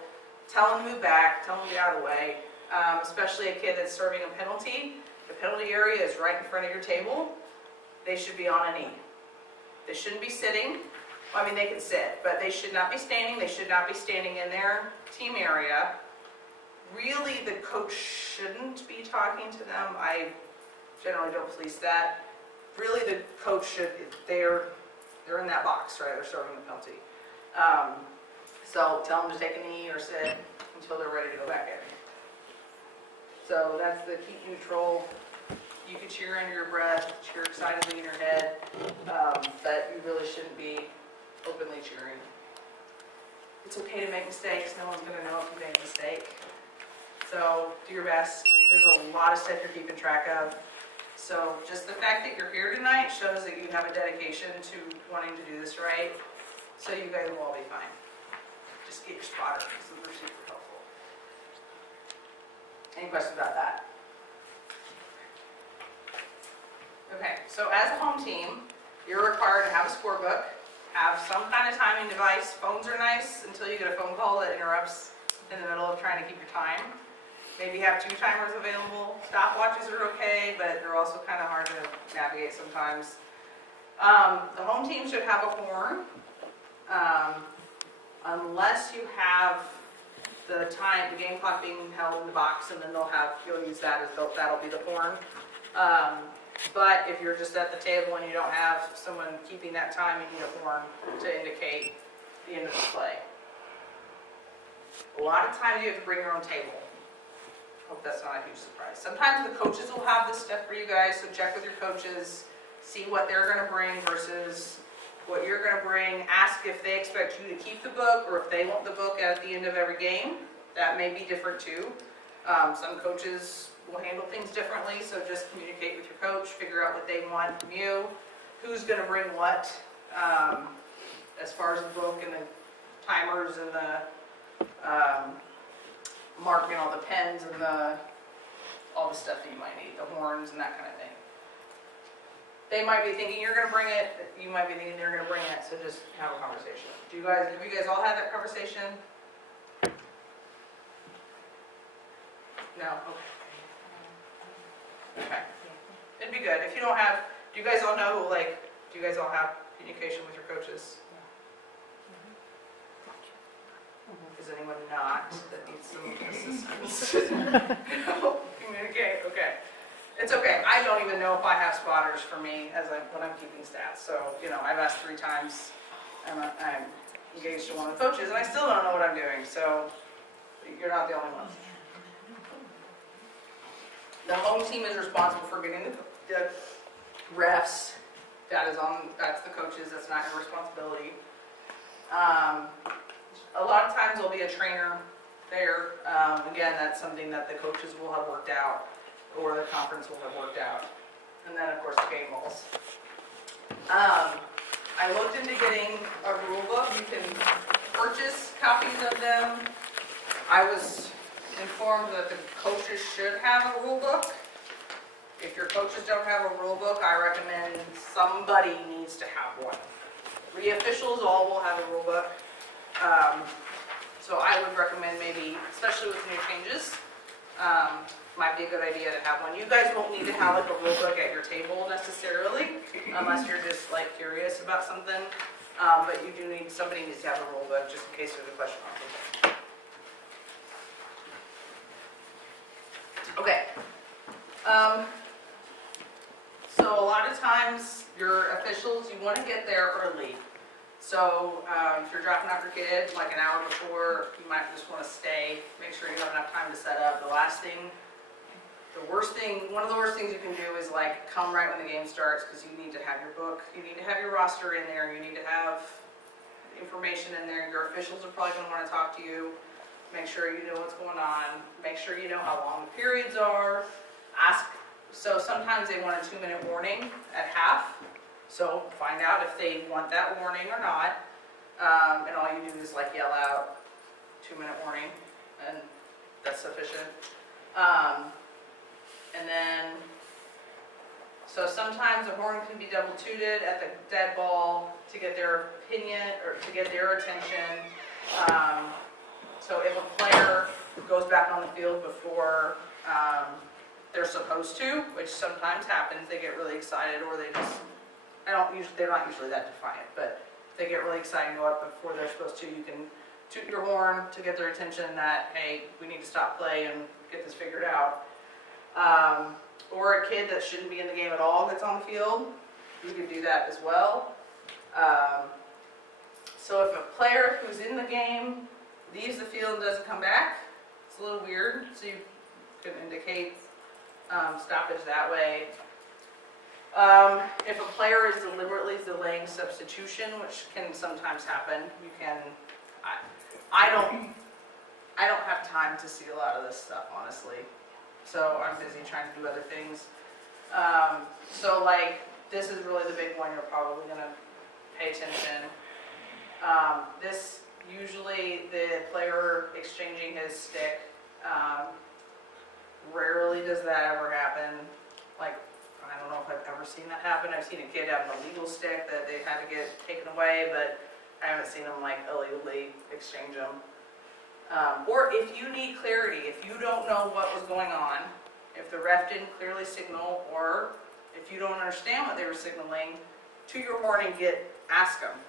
tell them to move back, tell them to get out of the way, especially a kid that's serving a penalty. The penalty area is right in front of your table. They should be on a knee. They shouldn't be sitting. Well, I mean, they can sit, but they should not be standing. They should not be standing in their team area. Really, the coach shouldn't be talking to them. I generally don't police that. Really, the coach should, they're in that box, right? They're serving the penalty. So tell them to take a knee or sit until they're ready to go back in. So that's the keep neutral. You can cheer under your breath, cheer excitedly in your head, but you really shouldn't be openly cheering. It's okay to make mistakes. No one's going to know if you made a mistake. So do your best. There's a lot of stuff you're keeping track of. So just the fact that you're here tonight shows that you have a dedication to wanting to do this right. So you guys will all be fine. Just get your spotter. This is super helpful. Any questions about that? Okay, so as a home team, you're required to have a scorebook, have some kind of timing device. Phones are nice until you get a phone call that interrupts in the middle of trying to keep your time. Maybe have 2 timers available. Stopwatches are okay, but they're also kind of hard to navigate sometimes. The home team should have a horn, unless you have the game clock being held in the box, and then you'll use that as that'll be the horn. But if you're just at the table and you don't have someone keeping that time, you need a horn to indicate the end of the play. A lot of times you have to bring your own table. Hope that's not a huge surprise. Sometimes the coaches will have this stuff for you guys, so check with your coaches, see what they're going to bring versus what you're going to bring. Ask if they expect you to keep the book or if they want the book at the end of every game. That may be different too. Some coaches will handle things differently, so just communicate with your coach, figure out what they want from you, who's going to bring what, as far as the book and the timers and the marking, all the pens and all the stuff that you might need, the horns and that kind of thing. They might be thinking you're going to bring it, you might be thinking they're going to bring it, so just have a conversation. Have you guys all had that conversation? No? Okay. It'd be good. If you don't have, do you guys all know, do you guys all have communication with your coaches? Is anyone not that needs some assistance? Communicate? Okay. It's okay. I don't even know if I have spotters for me when I'm keeping stats. So, I've asked 3 times, and I'm engaged to one of the coaches, and I still don't know what I'm doing. So, you're not the only ones. The home team is responsible for getting the refs. That's the coaches. That's not your responsibility. A lot of times there'll be a trainer there. Again, that's something that the coaches will have worked out, or the conference will have worked out. And then, of course, the game balls. I looked into getting a rule book. You can purchase copies of them. I was informed that the coaches should have a rule book. If your coaches don't have a rule book, I recommend somebody needs to have one. 3 officials all will have a rule book. So I would recommend maybe, especially with new changes, might be a good idea to have one. You guys won't need to have a rule book at your table necessarily, unless you're just curious about something. But you do need, somebody needs to have a rule book just in case there's a question on it. Okay. So a lot of times your officials, you want to get there early. So if you're dropping off your kid like an hour before, you might just want to stay, make sure you have enough time to set up. One of the worst things you can do is like come right when the game starts, because you need to have your book, you need to have your roster in there, you need to have information in there. Your officials are probably going to want to talk to you, make sure you know what's going on, make sure you know how long the periods are. So sometimes they want a 2-minute warning at half, so find out if they want that warning or not, and all you do is like yell out 2-minute warning, and that's sufficient. And then, so sometimes a horn can be double tooted at the dead ball to get their opinion, or to get their attention. So if a player goes back on the field before they're supposed to, which sometimes happens, they get really excited, or they just, they're not usually that defiant, but they get really excited and go up before they're supposed to, you can toot your horn to get their attention that, hey, we need to stop play and get this figured out. Or a kid that shouldn't be in the game at all that's on the field, you can do that as well. So if a player who's in the game leaves the field and doesn't come back, it's a little weird, so you can indicate stoppage that way. If a player is deliberately delaying substitution, which can sometimes happen, you can, I don't have time to see a lot of this stuff, honestly. So I'm busy trying to do other things. So like, this is really the big one you're probably gonna pay attention. This, usually the player exchanging his stick, rarely does that ever happen. Like, I don't know if I've ever seen that happen. I've seen a kid have an illegal stick that they had to get taken away, but I haven't seen them like illegally exchange them. Or if you need clarity, if you don't know what was going on, if the ref didn't clearly signal, or if you don't understand what they were signaling, to your horn and ask them.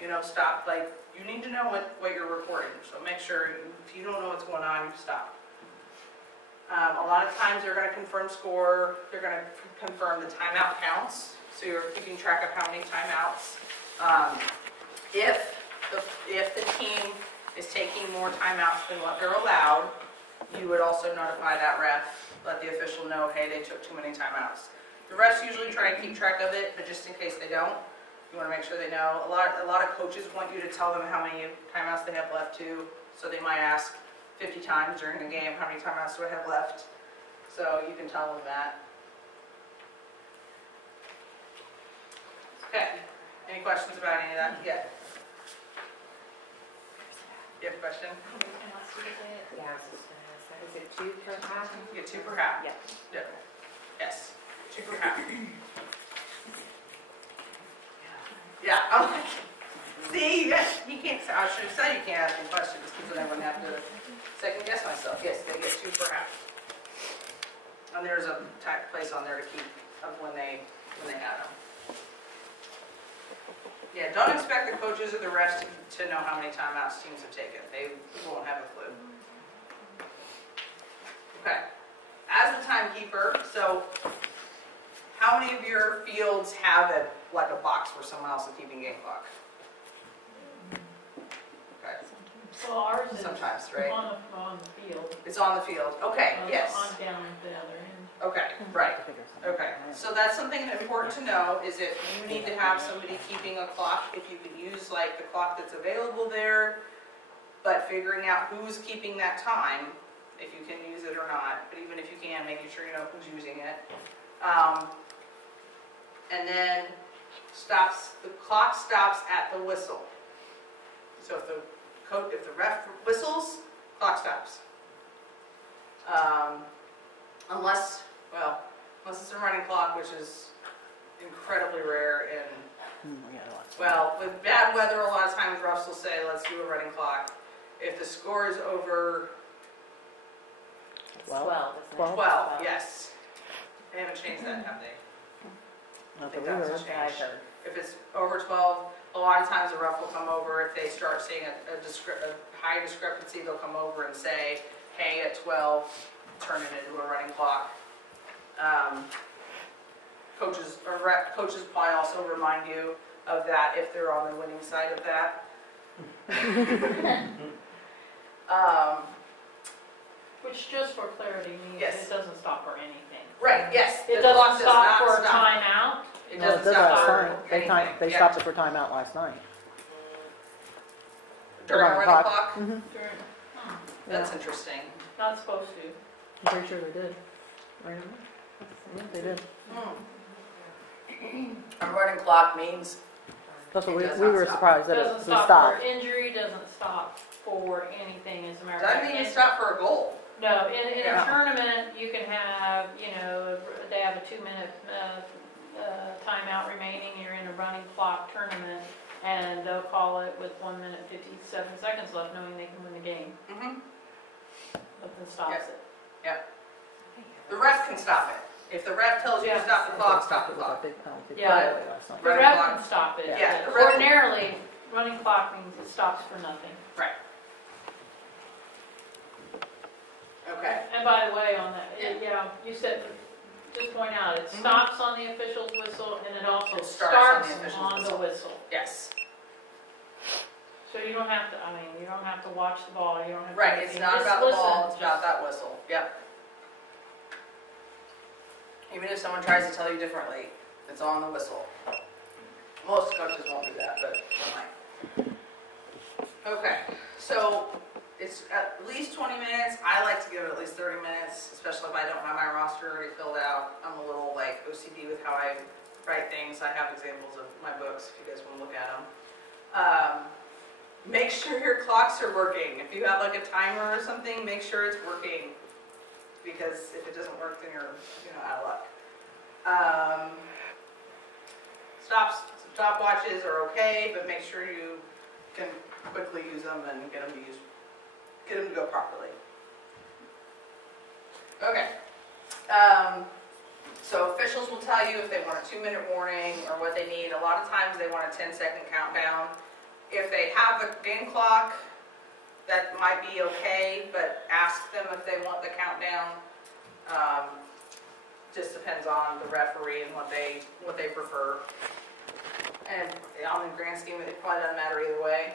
You know, stop, like, you need to know what you're recording, so make sure, if you don't know what's going on, you stop. A lot of times they're going to confirm score, they're going to confirm the timeout counts, so you're keeping track of how many timeouts. If the team is taking more timeouts than what they're allowed, you would also notify that ref, let the official know, hey, they took too many timeouts. The refs usually try and keep track of it, but just in case they don't, you want to make sure they know. A lot of coaches want you to tell them how many timeouts they have left too, so they might ask 50 times during the game, how many timeouts do I have left? So you can tell them that. Okay, any questions about any of that? Yeah. You have a question? Yeah, I was just gonna say, is it 2 per half? You get 2 per half. Yeah. Yeah. Yes, 2 per half. Yeah, I'm like, see, yes, you can't, I should have said you can't ask me questions, because then I wouldn't have to second guess myself. Yes, they get 2 per half. And there's a place on there to keep of when they had them. Yeah, don't expect the coaches or the refs to know how many timeouts teams have taken. They won't have a clue. Okay. As the timekeeper, so how many of your fields have like a box where someone else is keeping game clock? Okay. So ours is Sometimes, right? on the field. It's on the field. Okay, yes. On down at the other end. Okay, right. Okay, so that's something that's important to know, is if you need to have somebody keeping a clock, if you can use like the clock that's available there, but figuring out who's keeping that time, if you can use it or not, but even if you can, making sure you know who's using it. And then the clock stops at the whistle. So if the ref whistles, clock stops. Unless it's a running clock, which is incredibly rare, and well, with bad weather, a lot of times refs will say, let's do a running clock. If the score is over 12. 12, yes. They haven't changed that, have they? I think that was a change. If it's over 12, a lot of times the ref will come over if they start seeing a high discrepancy. They'll come over and say, "Hey, at 12, turn it into a running clock." Coaches probably also remind you of that if they're on the winning side of that. Which, just for clarity, means Yes. it doesn't stop for anything. Right. Yes. It the clock doesn't does stop not for a stop. timeout. It No, it doesn't did stop last for night. anything. They Yeah. stopped it for timeout last night. During a Around running clock. clock. Mm-hmm. That's interesting. Not supposed to. I'm pretty sure they did. Right. Yeah, they did. A running clock means That's what It we does we not were stop. surprised that Doesn't it stop stopped. for injury, doesn't stop for anything, as a matter of doesn't fact. even stop for a goal. No, in Yeah. a tournament, you can have, they have a 2-minute timeout remaining, you're in a running clock tournament, and they'll call it with 1 minute 57 seconds left, knowing they can win the game. Mm-hmm. Nothing stops it. The ref can stop it. If the ref tells you to stop the clock, stop the It was a clock. big penalty. Yeah. By the way, last night. The Running ref clock. can stop it. Yeah, but the ref- Ordinarily, running clock means it stops for nothing. Right. Okay. And by the way, on that, you said, just point out, it stops on the official's whistle, and it also It starts on the starts official's on whistle. the whistle. Yes. So you don't have to, you don't have to watch the ball, you don't have to. Right. It's anything. not Just about the listen, ball. It's just- about that whistle. Yep. Even if someone tries to tell you differently, it's on the whistle. Most coaches won't do that, but some might. Okay. So it's at least 20 minutes. I like to give it at least 30 minutes, especially if I don't have my roster already filled out. I'm a little like OCD with how I write things. I have examples of my books if you guys want to look at them. Make sure your clocks are working. If you have like a timer or something, make sure it's working, because if it doesn't work, then you're out of luck. Stopwatches are okay, but make sure you can quickly use them and get them to go properly. Okay. So officials will tell you if they want a 2-minute warning or what they need. A lot of times they want a 10-second countdown. If they have a game clock, that might be okay, but ask them if they want the countdown. Just depends on the referee and what they prefer. And on the grand scheme, it probably doesn't matter either way.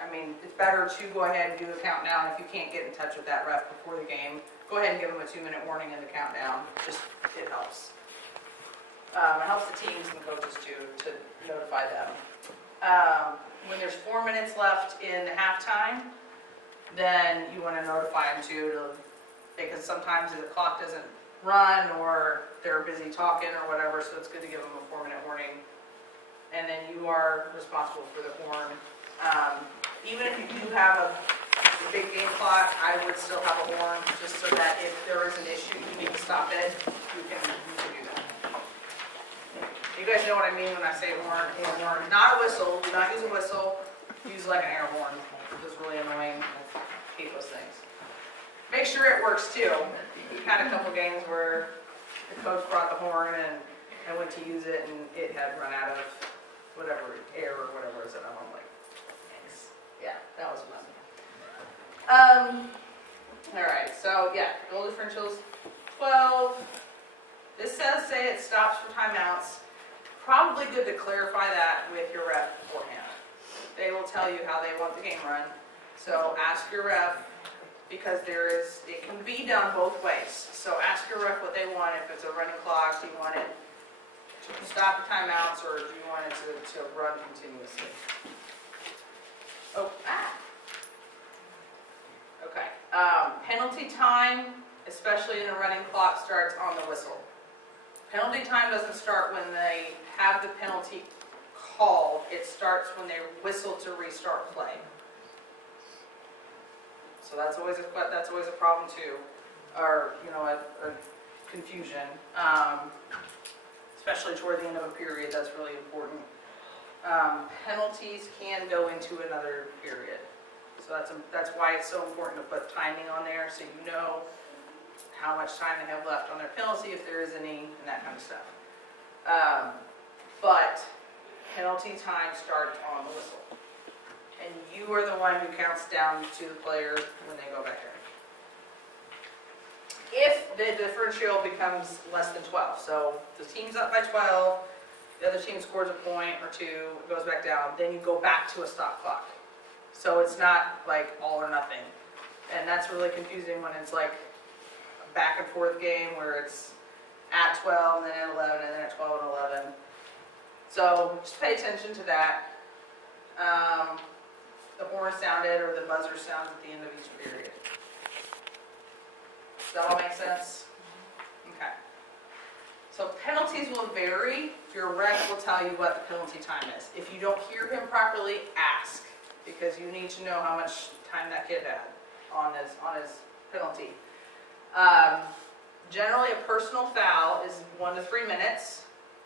I mean, it's better to go ahead and do the countdown if you can't get in touch with that ref before the game. Go ahead and give them a 2-minute warning in the countdown. It helps. It helps the teams and the coaches too to notify them. When there's 4 minutes left in halftime, then you want to notify them too, because sometimes the clock doesn't run or they're busy talking or whatever, so it's good to give them a 4-minute warning. And then you are responsible for the horn. Even if you do have a big game clock, I would still have a horn, just so that if there is an issue, you need to stop it, you can do that. You guys know what I mean when I say horn. Not a whistle. Do not use a whistle. Use like an air horn. It's really annoying. I hate those things. Make sure it works too. We had a couple games where the coach brought the horn and I went to use it and it had run out of whatever, air or whatever is it. I'm like, thanks. Yeah, that was fun. All right, so yeah, goal differentials 12. This says say it stops for timeouts. Probably good to clarify that with your ref beforehand. They will tell you how they want the game run. So ask your ref, because it can be done both ways. So ask your ref what they want. If it's a running clock, do you want it to stop the timeouts, or do you want it to run continuously? Okay. Penalty time, especially in a running clock, starts on the whistle. Penalty time doesn't start when they have the penalty called. It starts when they whistle to restart play. So that's always a problem too, or a confusion, especially toward the end of a period. That's really important. Penalties can go into another period, so that's why it's so important to put timing on there, so you know how much time they have left on their penalty, if there is any, and that kind of stuff. But penalty time starts on the whistle. And you are the one who counts down to the player when they go back in. If the differential becomes less than 12, so the team's up by 12, the other team scores a point or two, it goes back down, then you go back to a stop clock. So it's not like all or nothing. And that's really confusing when it's like a back and forth game where it's at 12 and then at 11 and then at 12 and 11. So just pay attention to that. The horn sounded or the buzzer sounds at the end of each period. Does that all make sense? Okay. So penalties will vary. Your ref will tell you what the penalty time is. If you don't hear him properly, ask, because you need to know how much time that kid had on his penalty. Generally, a personal foul is 1 to 3 minutes.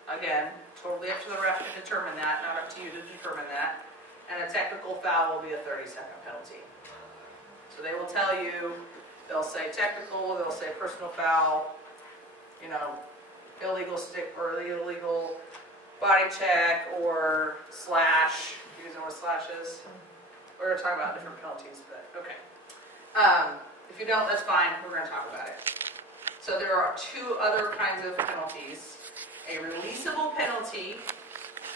Again, totally up to the ref to determine that, not up to you to determine that. And a technical foul will be a 30-second penalty. So they will tell you, they'll say technical, they'll say personal foul, you know, illegal stick or illegal body check or slash, using what slash is. We're going to talk about different penalties, but okay. If you don't, that's fine. We're going to talk about it. So there are 2 other kinds of penalties. A releasable penalty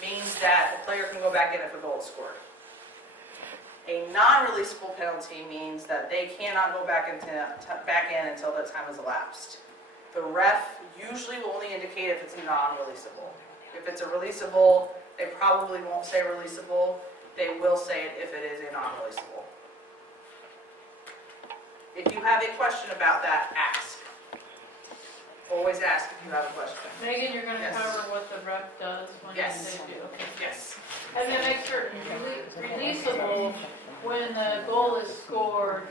means that the player can go back in if a goal is scored. A non-releasable penalty means that they cannot go back in until the time has elapsed. The ref usually will only indicate if it's a non-releasable. If it's a releasable, they probably won't say releasable. They will say it if it is a non-releasable. If you have a question about that, ask. Always ask if you have a question. Megan, you're going to Yes. cover what the ref does when Yes. they do. Okay. Yes. And then make certain releasable when the goal is scored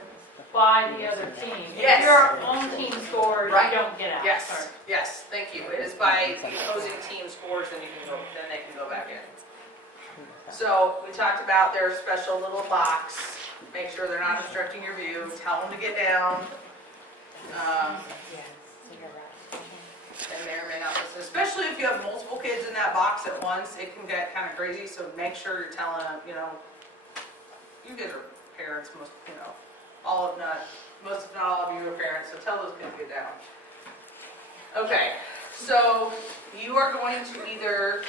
by the other team. Yes. If your own team scores, Right. you don't get out. Yes. Sorry. Yes. Thank you. It is by the opposing team scores, then they can go back in. So we talked about their special little box. Make sure they're not obstructing your view. Tell them to get down. And may or may not listen, especially if you have multiple kids in that box at once. It can get kind of crazy. So make sure you're telling them. You know, you guys are parents. Most if not all of you are parents. So tell those kids to get down. Okay. So you are going to either.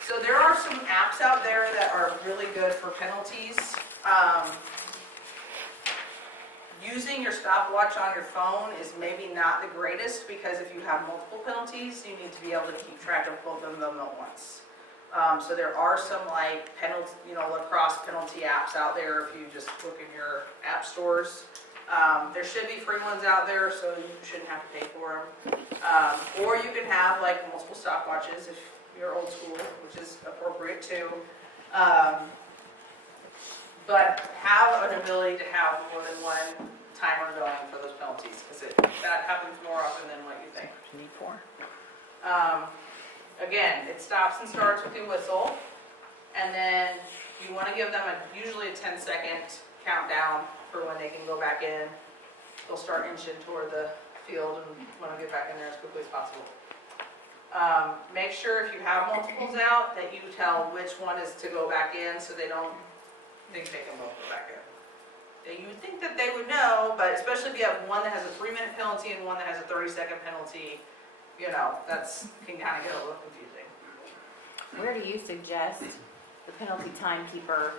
So there are some apps out there that are really good for penalties. Using your stopwatch on your phone is maybe not the greatest, because if you have multiple penalties, you need to be able to keep track of both of them at once. So there are some like lacrosse penalty apps out there if you just look in your app stores. There should be free ones out there, so you shouldn't have to pay for them. Or you can have like multiple stopwatches if you're old school, which is appropriate too. But have an ability to have more than one timer going for those penalties, because that happens more often than what you think. Need 4. Again, it stops and starts with your whistle, and then you want to give them usually a 10-second countdown for when they can go back in. They'll start inching toward the field and want to get back in there as quickly as possible. Make sure if you have multiples out that you tell which one is to go back in, so they don't think they can both go back in. You would think that they would know, but especially if you have one that has a 3-minute penalty and one that has a 30-second penalty, that's can kind of get a little confusing. Where do you suggest the penalty timekeeper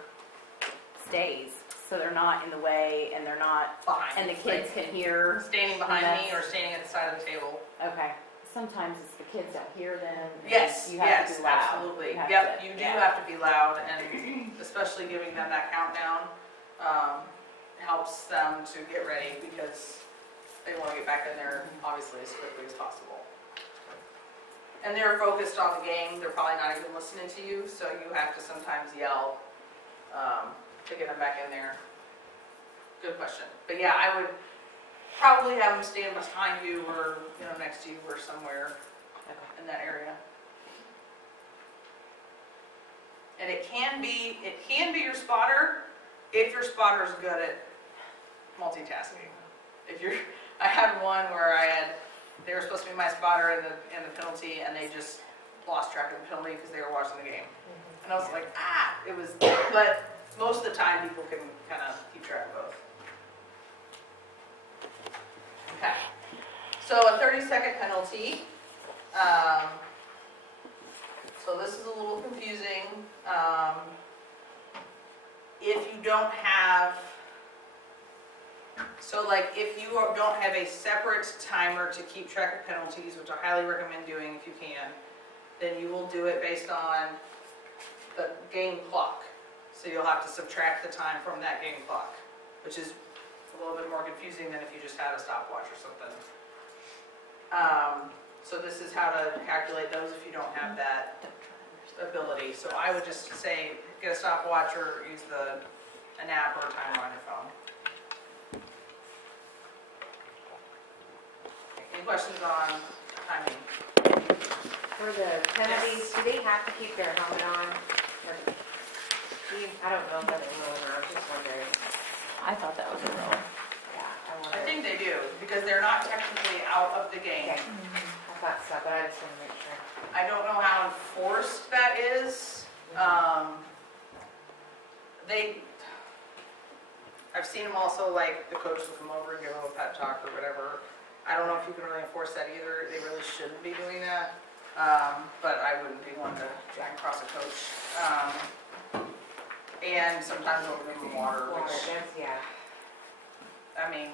stays, so they're not in the way and they're not, Behind. and the kids can hear? Standing behind me or standing at the side of the table. Okay. Sometimes it's the kids don't hear them. and Yes, you have to be loud. absolutely. You have Yep, to- you do have to be loud, and especially giving them that countdown helps them to get ready, because they want to get back in there, obviously, as quickly as possible. And they're focused on the game. They're probably not even listening to you, so you have to sometimes yell to get them back in there. Good question. But yeah, I would probably have them stand behind you or next to you or somewhere in that area. And it can be your spotter if your spotter is good at multitasking. I had one where they were supposed to be my spotter in the penalty, and they just lost track of the penalty because they were watching the game. And I was like, it was, but most of the time people can kind of keep track of both. Okay, so a 30-second penalty. So this is a little confusing. If you don't have, so like if you don't have a separate timer to keep track of penalties, which I highly recommend doing if you can, then you will do it based on the game clock. So you'll have to subtract the time from that game clock, which is a little bit more confusing than if you just had a stopwatch or something. So this is how to calculate those if you don't have that ability. So I would just say get a stopwatch or use an app or a timer on your phone. Any questions on timing? For the penalties, do they have to keep their helmet on? I don't know that they will, or I'm just wondering. I thought that was a rule. Yeah, I I wonder. think they do, because they're not technically out of the game. Okay. I thought so, but I just want to make sure. I don't know how enforced that is. I've seen them also, like, the coach will come over and give them a pep talk or whatever. I don't know if you can really enforce that either. They really shouldn't be doing that. But I wouldn't be one to jack across a coach. And sometimes they'll give them water, which, Yeah. I mean,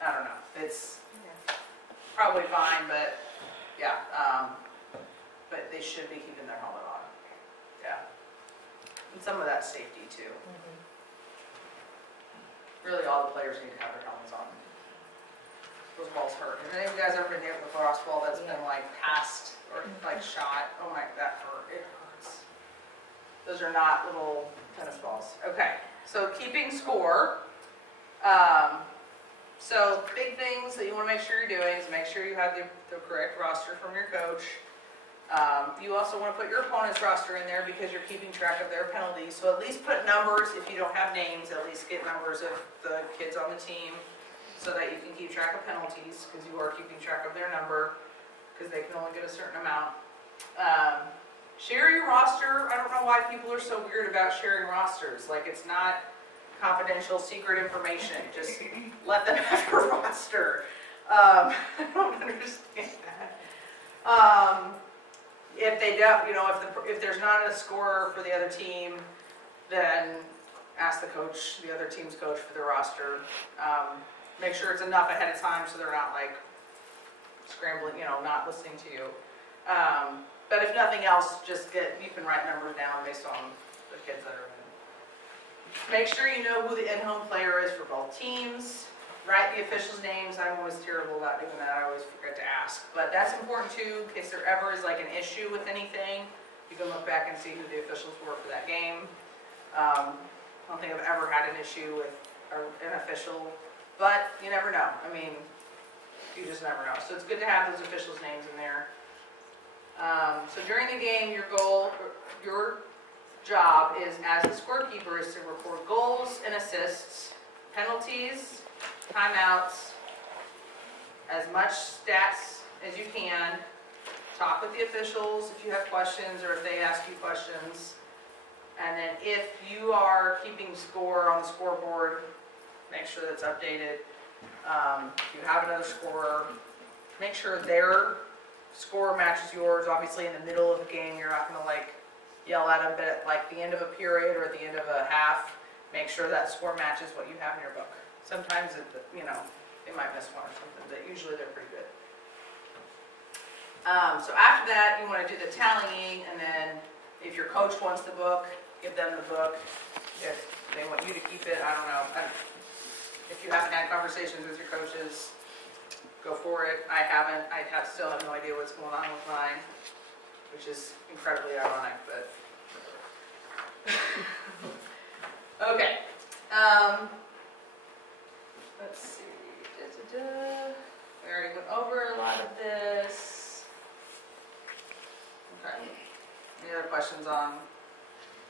I don't know. It's probably fine, but yeah. But they should be keeping their helmet on. Yeah. And some of that's safety too. Really, all the players need to have their helmets on. Those balls hurt. Has any of you guys ever been hit with a lacrosse ball that's been like passed or like shot? Oh my, that hurt. It hurts. Those are not little tennis balls. Okay, so keeping score. So big things that you want to make sure you're doing is make sure you have the correct roster from your coach. You also want to put your opponent's roster in there because you're keeping track of their penalties. So at least put numbers, if you don't have names, at least get numbers of the kids on the team so that you can keep track of penalties because you are keeping track of their number because they can only get a certain amount. Share your roster. I don't know why people are so weird about sharing rosters. Like, it's not confidential, secret information. Just let them have your roster. I don't understand that. If they don't, if there's not a scorer for the other team, then ask the coach, the other team's coach, for the roster. Make sure it's enough ahead of time so they're not like scrambling, not listening to you. But if nothing else, you can write numbers down based on the kids that are in. Make sure you know who the in-home player is for both teams. Write the officials' names. I'm always terrible about doing that. I always forget to ask. But that's important too, in case there ever is like an issue with anything. You can look back and see who the officials were for that game. I don't think I've ever had an issue with an official, but you never know. I mean, you just never know. So it's good to have those officials' names in there. So during the game, your job is, as a scorekeeper, is to record goals and assists, penalties, timeouts, as much stats as you can. Talk with the officials if you have questions or if they ask you questions. And then if you are keeping score on the scoreboard, make sure that's updated. If you have another scorer, make sure their score matches yours. Obviously in the middle of the game, you're not going to yell at them, but at the end of a period or at the end of a half, make sure that score matches what you have in your book. Sometimes, they might miss one or something, but usually they're pretty good. So after that, you want to do the tallying, and then if your coach wants the book, give them the book. If they want you to keep it, I don't know. If you haven't had conversations with your coaches, go for it. I haven't. Still have no idea what's going on with mine, which is incredibly ironic, but okay. Let's see. We already went over a lot of this. Okay. Any other questions on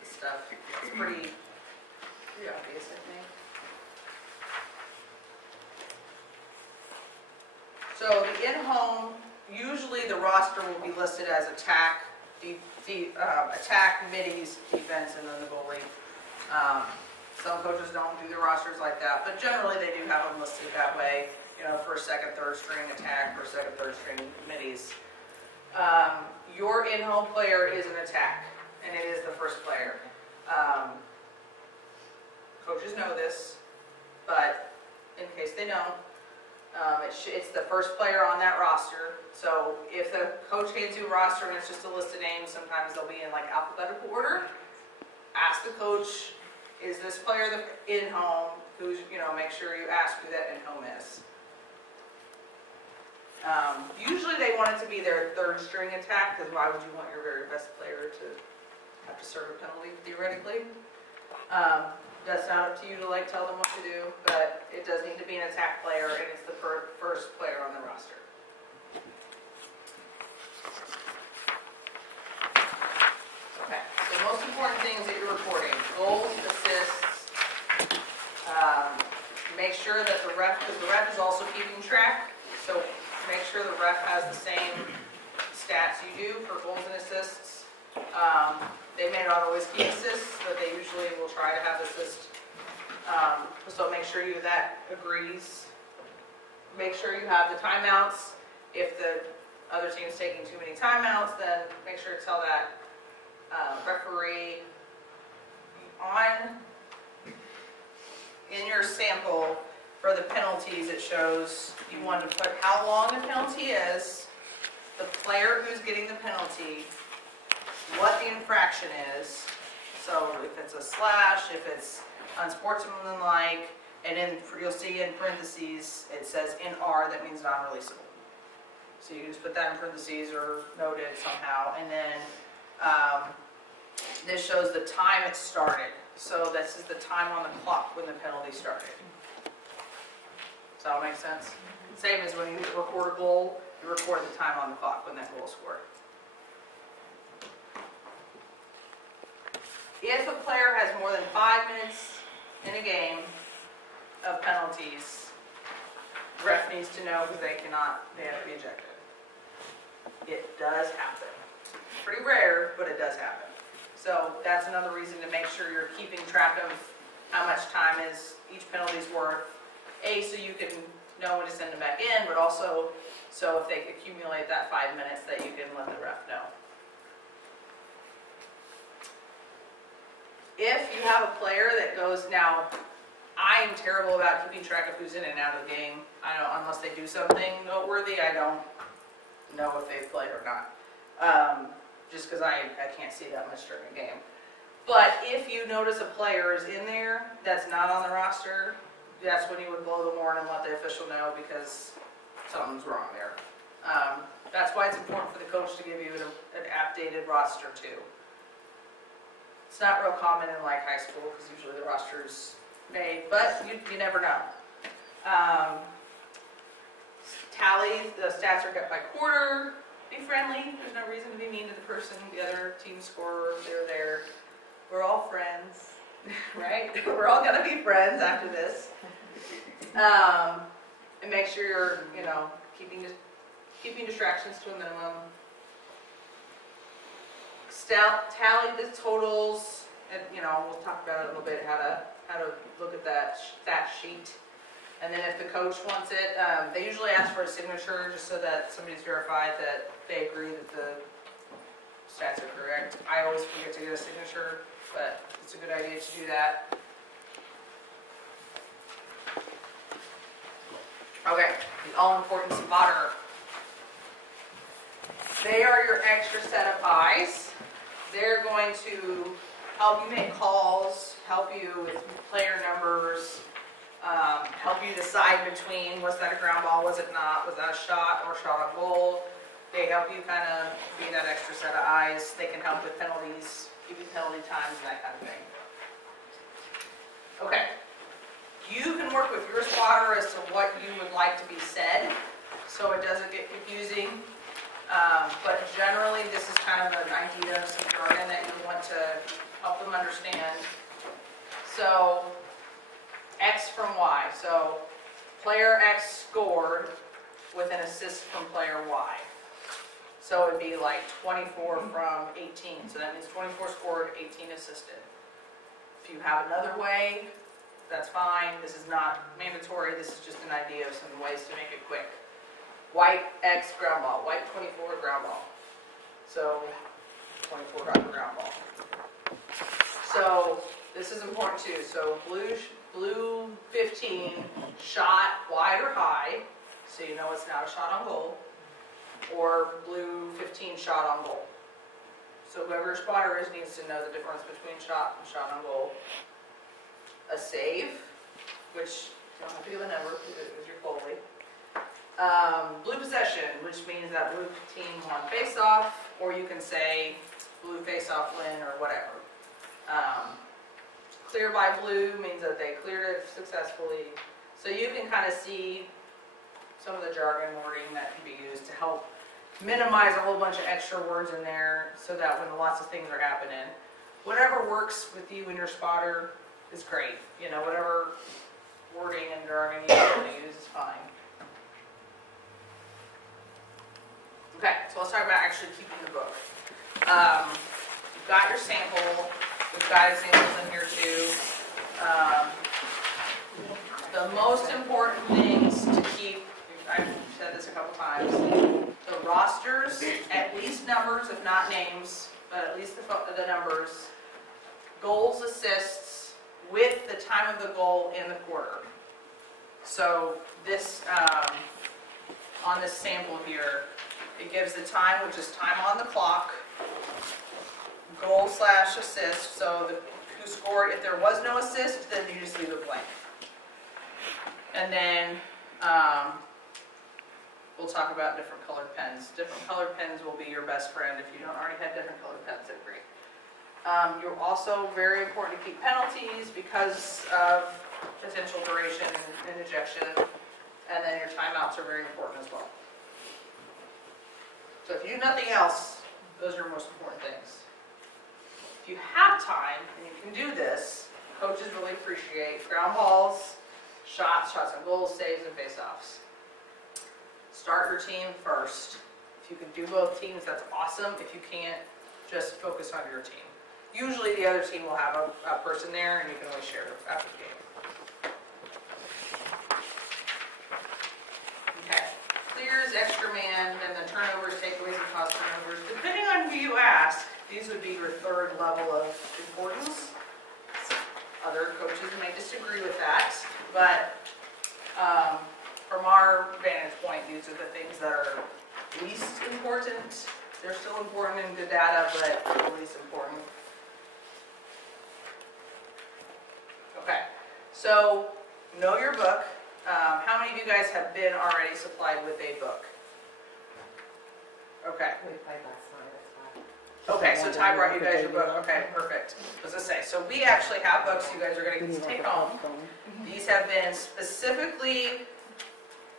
this stuff? It's pretty obvious, I think. So the in-home, usually the roster will be listed as attack, attack, middies, defense, and then the goalie. Some coaches don't do their rosters like that, but generally they do have them listed that way. You know, first, second, third string attack, first, second, third string middies. Your in-home player is an attack, and it is the first player. Coaches know this, but in case they don't, it's the first player on that roster. So if the coach hands you a roster and it's just a list of names, sometimes they'll be in like alphabetical order. Ask the coach, is this player the in-home? Who's, make sure you ask who that in-home is. Usually they want it to be their third string attack, because why would you want your very best player to have to serve a penalty, theoretically? That's not up to you to tell them what to do, but it does need to be an attack player, and it's the first player on the roster. Okay, so the most important things that you're reporting: goals, assists. Make sure that the ref, because the ref is also keeping track, so make sure the ref has the same stats you do for goals and assists. They may not always keep assists, but they usually will try to have assists. So make sure that agrees. Make sure you have the timeouts. If the other team's taking too many timeouts, then make sure to tell that referee. In your sample for the penalties, it shows you want to put how long the penalty is, the player who's getting the penalty, what the infraction is, so if it's a slash, if it's unsportsmanlike, and then you'll see in parentheses it says in R, that means non-releasable. So you can just put that in parentheses or note it somehow, and then this shows the time it started. So this is the time on the clock when the penalty started. Does that all make sense? Same as when you record a goal, you record the time on the clock when that goal is scored. If a player has more than 5 minutes in a game of penalties, the ref needs to know because they have to be ejected. It does happen. Pretty rare, but it does happen. So that's another reason to make sure you're keeping track of how much time is each penalty's worth. So you can know when to send them back in, but also so if they accumulate that 5 minutes that you can let the ref know. If you have a player that goes, now I'm terrible about keeping track of who's in and out of the game. Unless they do something noteworthy, I don't know if they've played or not. Just because I can't see that much during a game. But if you notice a player is in there that's not on the roster, that's when you would blow the horn and let the official know because something's wrong there. That's why it's important for the coach to give you an updated roster too. It's not real common in high school because usually the roster's made, but you never know. Tally, the stats are got by quarter. Be friendly. There's no reason to be mean to the person, the other team scorer, they're there. We're all friends, right? We're all going to be friends after this. And make sure you're, keeping distractions to a minimum. Tally the totals, and we'll talk about it a little bit, how to look at that stat sheet. And then if the coach wants it, they usually ask for a signature just so that somebody's verified that they agree that the stats are correct. I always forget to get a signature, but it's a good idea to do that. Okay, the all-important spotter. They are your extra set of eyes. They're going to help you make calls, help you with player numbers, help you decide between was that a ground ball, was it not, was that a shot or shot on goal. They help you kind of be that extra set of eyes. They can help with penalties, give you penalty times, and that kind of thing. Okay. You can work with your spotter as to what you would like to be said so it doesn't get confusing. But generally, this is kind of an idea of some jargon that you want to help them understand. So, X from Y. So, player X scored with an assist from player Y. So it'd be like 24 from 18. So that means 24 scored, 18 assisted. If you have another way, that's fine. This is not mandatory. This is just an idea of some ways to make it quick. White X ground ball, white 24 ground ball. So 24 got the ground ball. So this is important too. So blue 15 shot wide or high, so you know it's not a shot on goal, or blue 15 shot on goal. So whoever your spotter is needs to know the difference between shot and shot on goal. A save, which you don't have to give a number because it was your goalie. Blue possession, which means that blue team won face-off, or you can say blue face-off win or whatever. Clear by blue means that they cleared it successfully. So you can kind of see some of the jargon wording that can be used to help minimize a whole bunch of extra words in there so that when lots of things are happening, whatever works with you and your spotter is great. You know, whatever wording and jargon you want to use is fine. Okay, so let's talk about actually keeping the book. You've got your sample. We've got examples in here too. The most important things to keep, I've said this a couple times, the rosters, at least numbers, if not names, but at least the numbers, goals, assists, with the time of the goal in the quarter. So this, on this sample here, it gives the time, which is time on the clock, goal / assist, so who scored. If there was no assist, then you just leave it blank. And then we'll talk about different colored pens. Different colored pens will be your best friend. If you don't already have different colored pens, they're great. You're also very important to keep penalties because of potential duration and ejection. And then your timeouts are very important as well. So if you do nothing else, those are your most important things. If you have time and you can do this, coaches really appreciate ground balls, shots and goals, saves, and face-offs. Start your team first. If you can do both teams, that's awesome. If you can't, just focus on your team. Usually the other team will have a person there, and you can always share after the game. Okay. Clears, extra man, and then turnovers, takeaways, and cause turnovers. Depending on who you ask, these would be your third level of importance. Other coaches may disagree with that, but from our vantage point, these are the things that are least important. They're still important and good data, but the least important. Okay, so know your book. How many of you guys have been already supplied with a book? Okay. We played last night, that's fine. Okay, so Ty brought you guys your book. Okay, perfect. What was I say? So we actually have books you guys are going to take home. These have been specifically,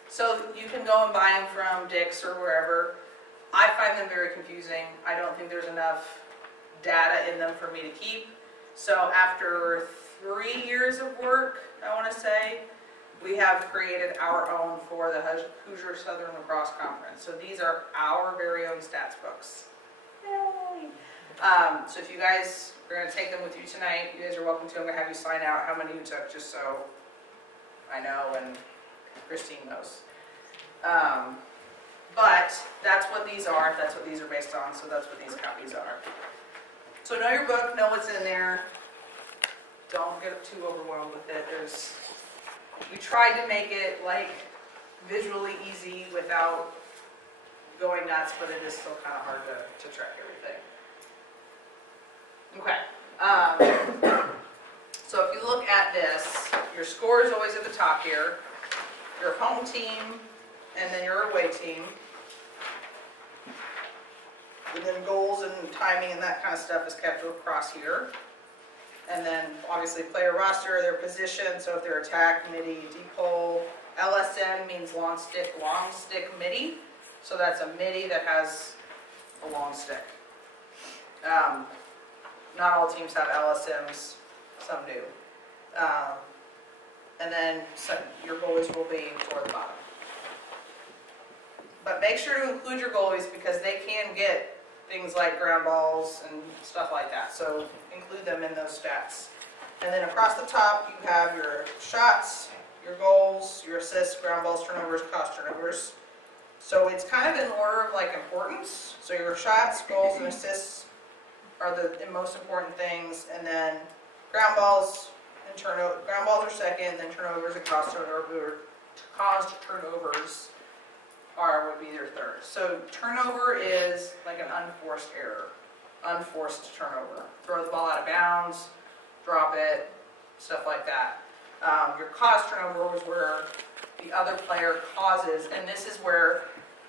so you can go and buy them from Dick's or wherever. I find them very confusing. I don't think there's enough data in them for me to keep. So after 3 years of work, I want to say, we have created our own for the Hoosier Southern Lacrosse Conference. So these are our very own stats books. Yay! So if you guys are going to take them with you tonight, you guys are welcome to. I'm going to have you sign out how many you took, just so I know and Christine knows. But that's what these are. That's what these are based on. So that's what these copies are. So know your book. Know what's in there. Don't get too overwhelmed with it. We tried to make it like visually easy without going nuts, but it is still kind of hard to track everything. Okay. So if you look at this, your score is always at the top here. Your home team, and then your away team. And then goals and timing and that kind of stuff is kept across here. And then obviously player roster, their position, so if they're attack, midi, deep hole. LSM means long stick midi. So that's a midi that has a long stick. Not all teams have LSMs, some do. And then your goalies will be toward the bottom. But make sure to include your goalies because they can get things like ground balls and stuff like that. So include them in those stats. And then across the top, you have your shots, your goals, your assists, ground balls, turnovers, cost turnovers. So it's kind of in order of like importance. So your shots, goals, and assists are the most important things, and then ground balls and ground balls are second, then turnovers and caused turnovers would be their third. So turnover is like an unforced error, unforced turnover. Throw the ball out of bounds, drop it, stuff like that. Your caused turnover was where the other player causes, and this is where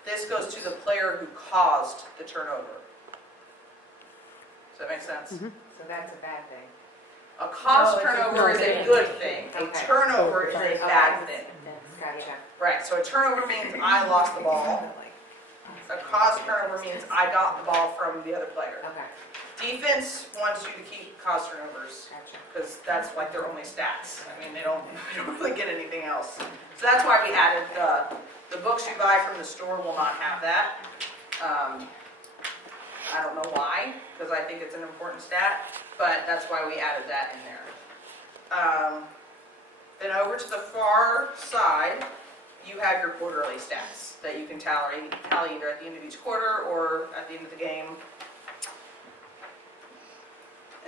this goes to the player who caused the turnover. Does that make sense? So that's a bad thing. A caused turnover is a good thing. A Okay. turnover is a bad thing. Gotcha. Right, so a turnover means I lost the ball. A caused turnover means I got the ball from the other player. Okay. Defense wants you to keep caused turnovers Gotcha. because that's like their only stats. I mean, they don't really get anything else. So that's why we added the books you buy from the store will not have that. I don't know why, because I think it's an important stat, but that's why we added that in there. Then over to the far side, you have your quarterly stats that you can tally either at the end of each quarter or at the end of the game.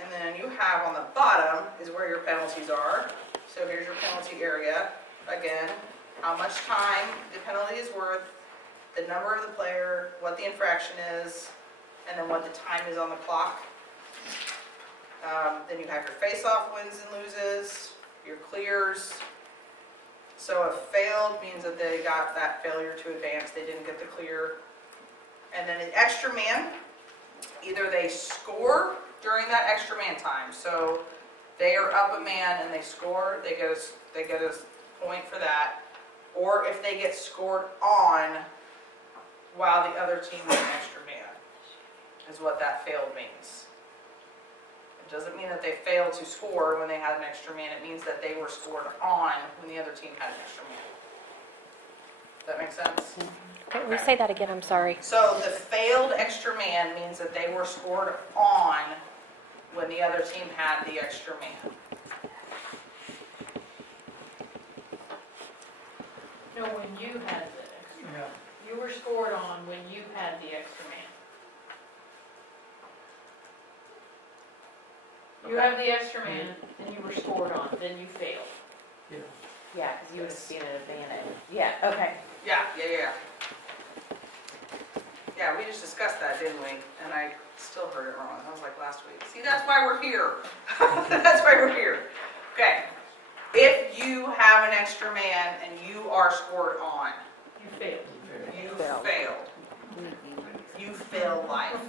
And then you have on the bottom is where your penalties are. So here's your penalty area. Again, how much time the penalty is worth, the number of the player, what the infraction is, and then what the time is on the clock. Then you have your face-off wins and loses, your clears. So a failed means that they got that failure to advance, they didn't get the clear. And then an extra man, either they score during that extra man time. So they are up a man and they score, they get a point for that. Or if they get scored on while the other team is an extra man, is what that failed means. It doesn't mean that they failed to score when they had an extra man. It means that they were scored on when the other team had an extra man. Does that make sense? Can we say that again? I'm sorry. So the failed extra man means that they were scored on when the other team had the extra man. No, when you had the extra man. You were scored on when you had the extra man. You have the extra man, and you were scored on, then you failed. Yeah, because you would have seen an advantage. Yeah, okay. Yeah. Yeah, we just discussed that, didn't we? And I still heard it wrong. That was like last week. See, that's why we're here. That's why we're here. Okay. If you have an extra man and you are scored on, You failed. you failed. You fail life.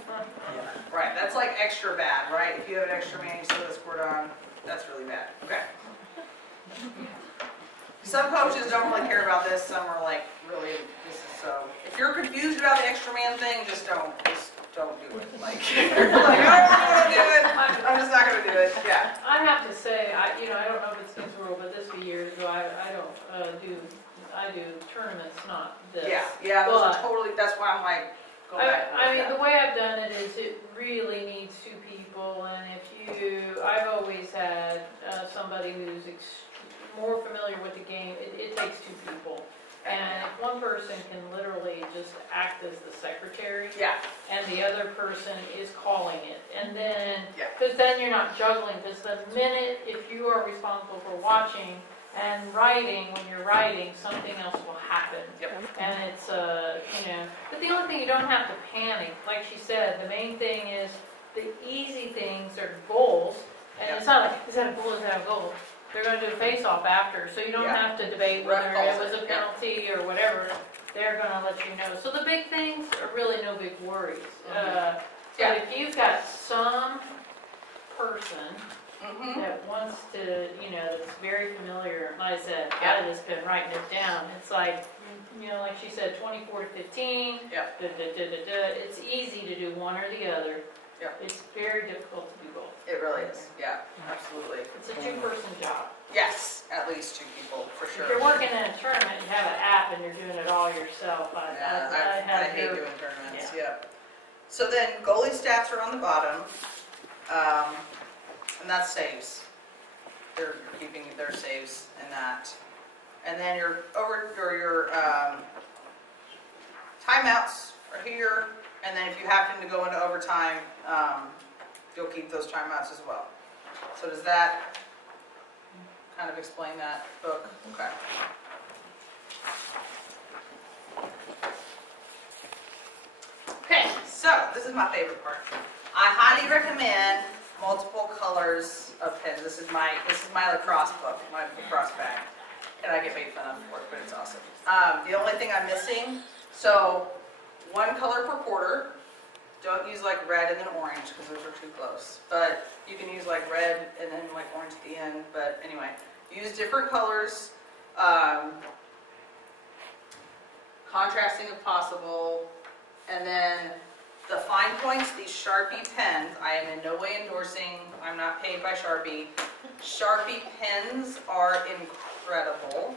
Right, that's like extra bad, right? If you have an extra man, you still get scored on, that's really bad. Okay. Some coaches don't really care about this, some are like, really, this is so. If you're confused about the extra man thing, just don't do it. Like, you're like, I don't want to do it, I'm just not going to do it. Yeah. I have to say, I don't know if it's this rule, but this few years ago, I do tournaments, not this. Yeah, those are But- totally, that's why I'm like, go back. I mean, the way I've done it is it really needs two people, and I've always had somebody who's more familiar with the game. It takes two people. And if one person can literally just act as the secretary, Yeah, and the other person is calling it, and then, Yeah. because then you're not juggling, because the minute, if you are responsible for watching and writing, when you're writing, something else will happen. Yep. And it's, but the only thing, you don't have to panic. Like she said, the main thing is, the easy things are goals, and it's not like, is that a goal, is that a goal? They're going to do a face-off after, so you don't Yeah. have to debate Ref whether calls it was it, a yeah. penalty or whatever. They're going to let you know. So the big things are really no big worries. Yeah. But if you've got some person mm-hmm. that wants to, that's very familiar, like I said, I've just been writing it down. It's like, like she said, 24 to 15. Yeah. It's easy to do one or the other. Yeah. It's very difficult to do both. It really is, yeah, absolutely. It's a two-person job. Yes, at least two people, for If sure. you're working in a tournament, you have an app and you're doing it all yourself. Yeah, I So then goalie stats are on the bottom, and that's saves. You're keeping their saves in that. And then your timeouts are here, and then if you happen to go into overtime, you'll keep those timeouts as well. So does that kind of explain that book? Okay. Okay, so this is my favorite part. I highly recommend multiple colors of pens. This is my lacrosse book, my lacrosse bag, and I get made fun of for it, but it's awesome. The only thing I'm missing, so one color per quarter. Don't use like red and then orange because those are too close. But you can use like red and then like orange at the end. But anyway, use different colors, contrasting if possible, and then the fine points, these Sharpie pens, I am in no way endorsing, I'm not paid by Sharpie. Sharpie pens are incredible.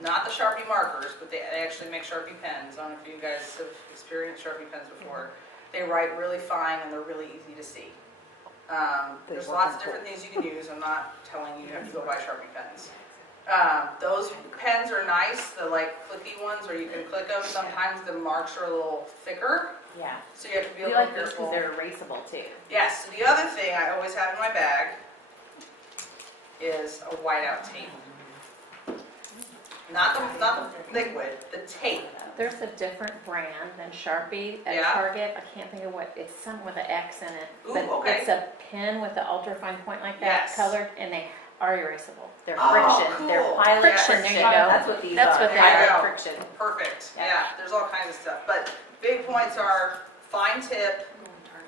Not the Sharpie markers, but they actually make Sharpie pens. I don't know if you guys have experienced Sharpie pens before. They write really fine and they're really easy to see. There's lots of different things you can use. I'm not telling you have to go buy Sharpie pens. Those pens are nice, the like clicky ones where you can click them. Sometimes the marks are a little thicker. Yeah. So you have to be a We little like those careful. because they're erasable too. Yes, the other thing I always have in my bag is a whiteout tape. Not the liquid, the tape. There's a different brand than Sharpie at Yeah. Target. I can't think of what, it's some with an X in it. Ooh, But okay. it's a pen with the ultra fine point like that, Yes. colored, and they are erasable. They're Oh, friction. cool. They're Yeah, friction. There you go. That's what these That's are. what There they you are. go. Friction. Perfect. Yeah. Yeah, there's all kinds of stuff. But big points are fine tip,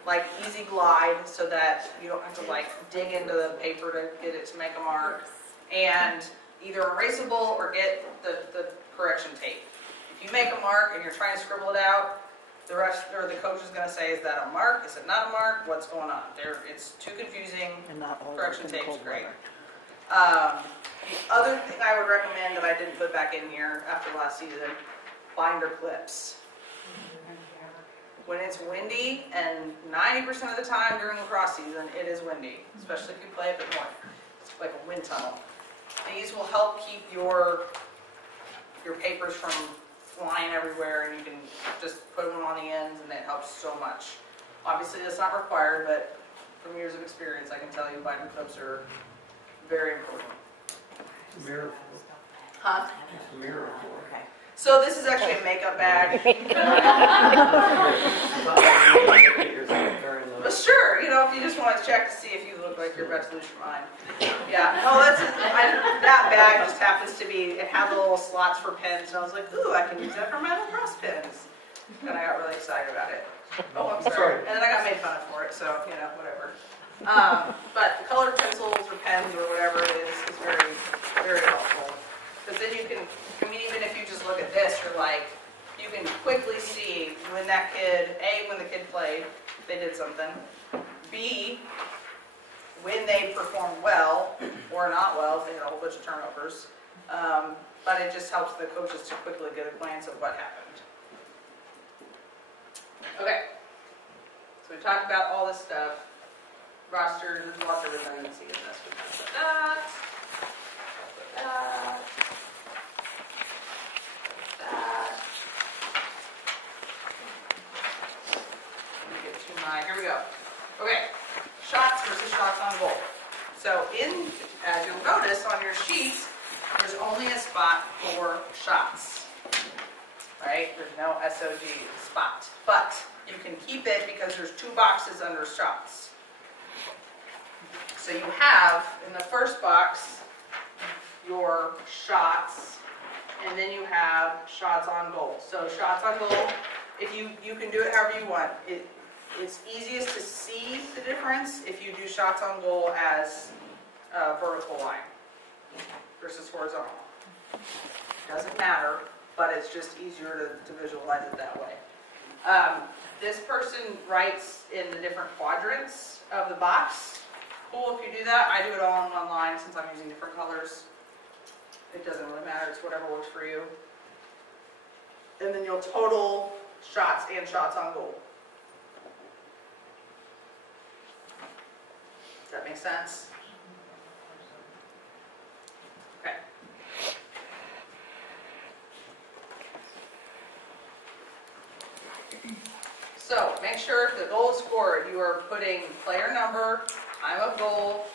like easy glide, so that you don't have to like dig into the paper to get it to make a mark, and either erasable or get the correction tape. If you make a mark and you're trying to scribble it out, the rest or the coach is going to say, "Is that a mark? Is it not a mark? What's going on?" It's too confusing. And not all Correction in the tape's cold great. weather. The other thing I would recommend that I didn't put back in here after last season, binder clips. When it's windy, and 90% of the time during lacrosse season, it is windy, especially if you play up at north. It's like a wind tunnel. These will help keep your papers from flying everywhere, and you can just put them on the ends, and it helps so much. Obviously, that's not required, but from years of experience, I can tell you binder clips are very important. It's a miracle. Huh? It's a miracle. Okay. So this is actually a makeup bag. But sure, you know, if you just want to check to see if you look like you're about to lose your mind. Yeah, no, that bag just happens to be, it had little slots for pens, and I was like, ooh, I can use that for my lacrosse pens. And I got really excited about it. Oh, I'm sorry. And then I got made fun of for it, so, you know, whatever. But the colored pencils or pens or whatever it is very, very helpful. Because then you can, I mean, even if you just look at this, you're like, you can quickly see when that kid, A, when the kid played, they did something. B, when they performed well or not well, if they had a whole bunch of turnovers. But it just helps the coaches to quickly get a glance of what happened. Okay, so we talked about all this stuff. Roster, there's lots of redundancy in this. We talked about that. Let me get to my, here we go. Okay, shots versus shots on goal. So as you'll notice on your sheet, there's only a spot for shots, right? There's no SOG spot, but you can keep it because there's 2 boxes under shots. So you have, in the first box, your shots, and then you have shots on goal. So shots on goal, if you can do it however you want. It's easiest to see the difference if you do shots on goal as a vertical line versus horizontal. Doesn't matter, but it's just easier to visualize it that way. This person writes in the different quadrants of the box. Cool if you do that. I do it all in one line since I'm using different colors. It doesn't really matter. It's whatever works for you. And then you'll total shots and shots on goal. Does that make sense? Okay. So make sure if the goal is scored, you are putting player number, time of goal,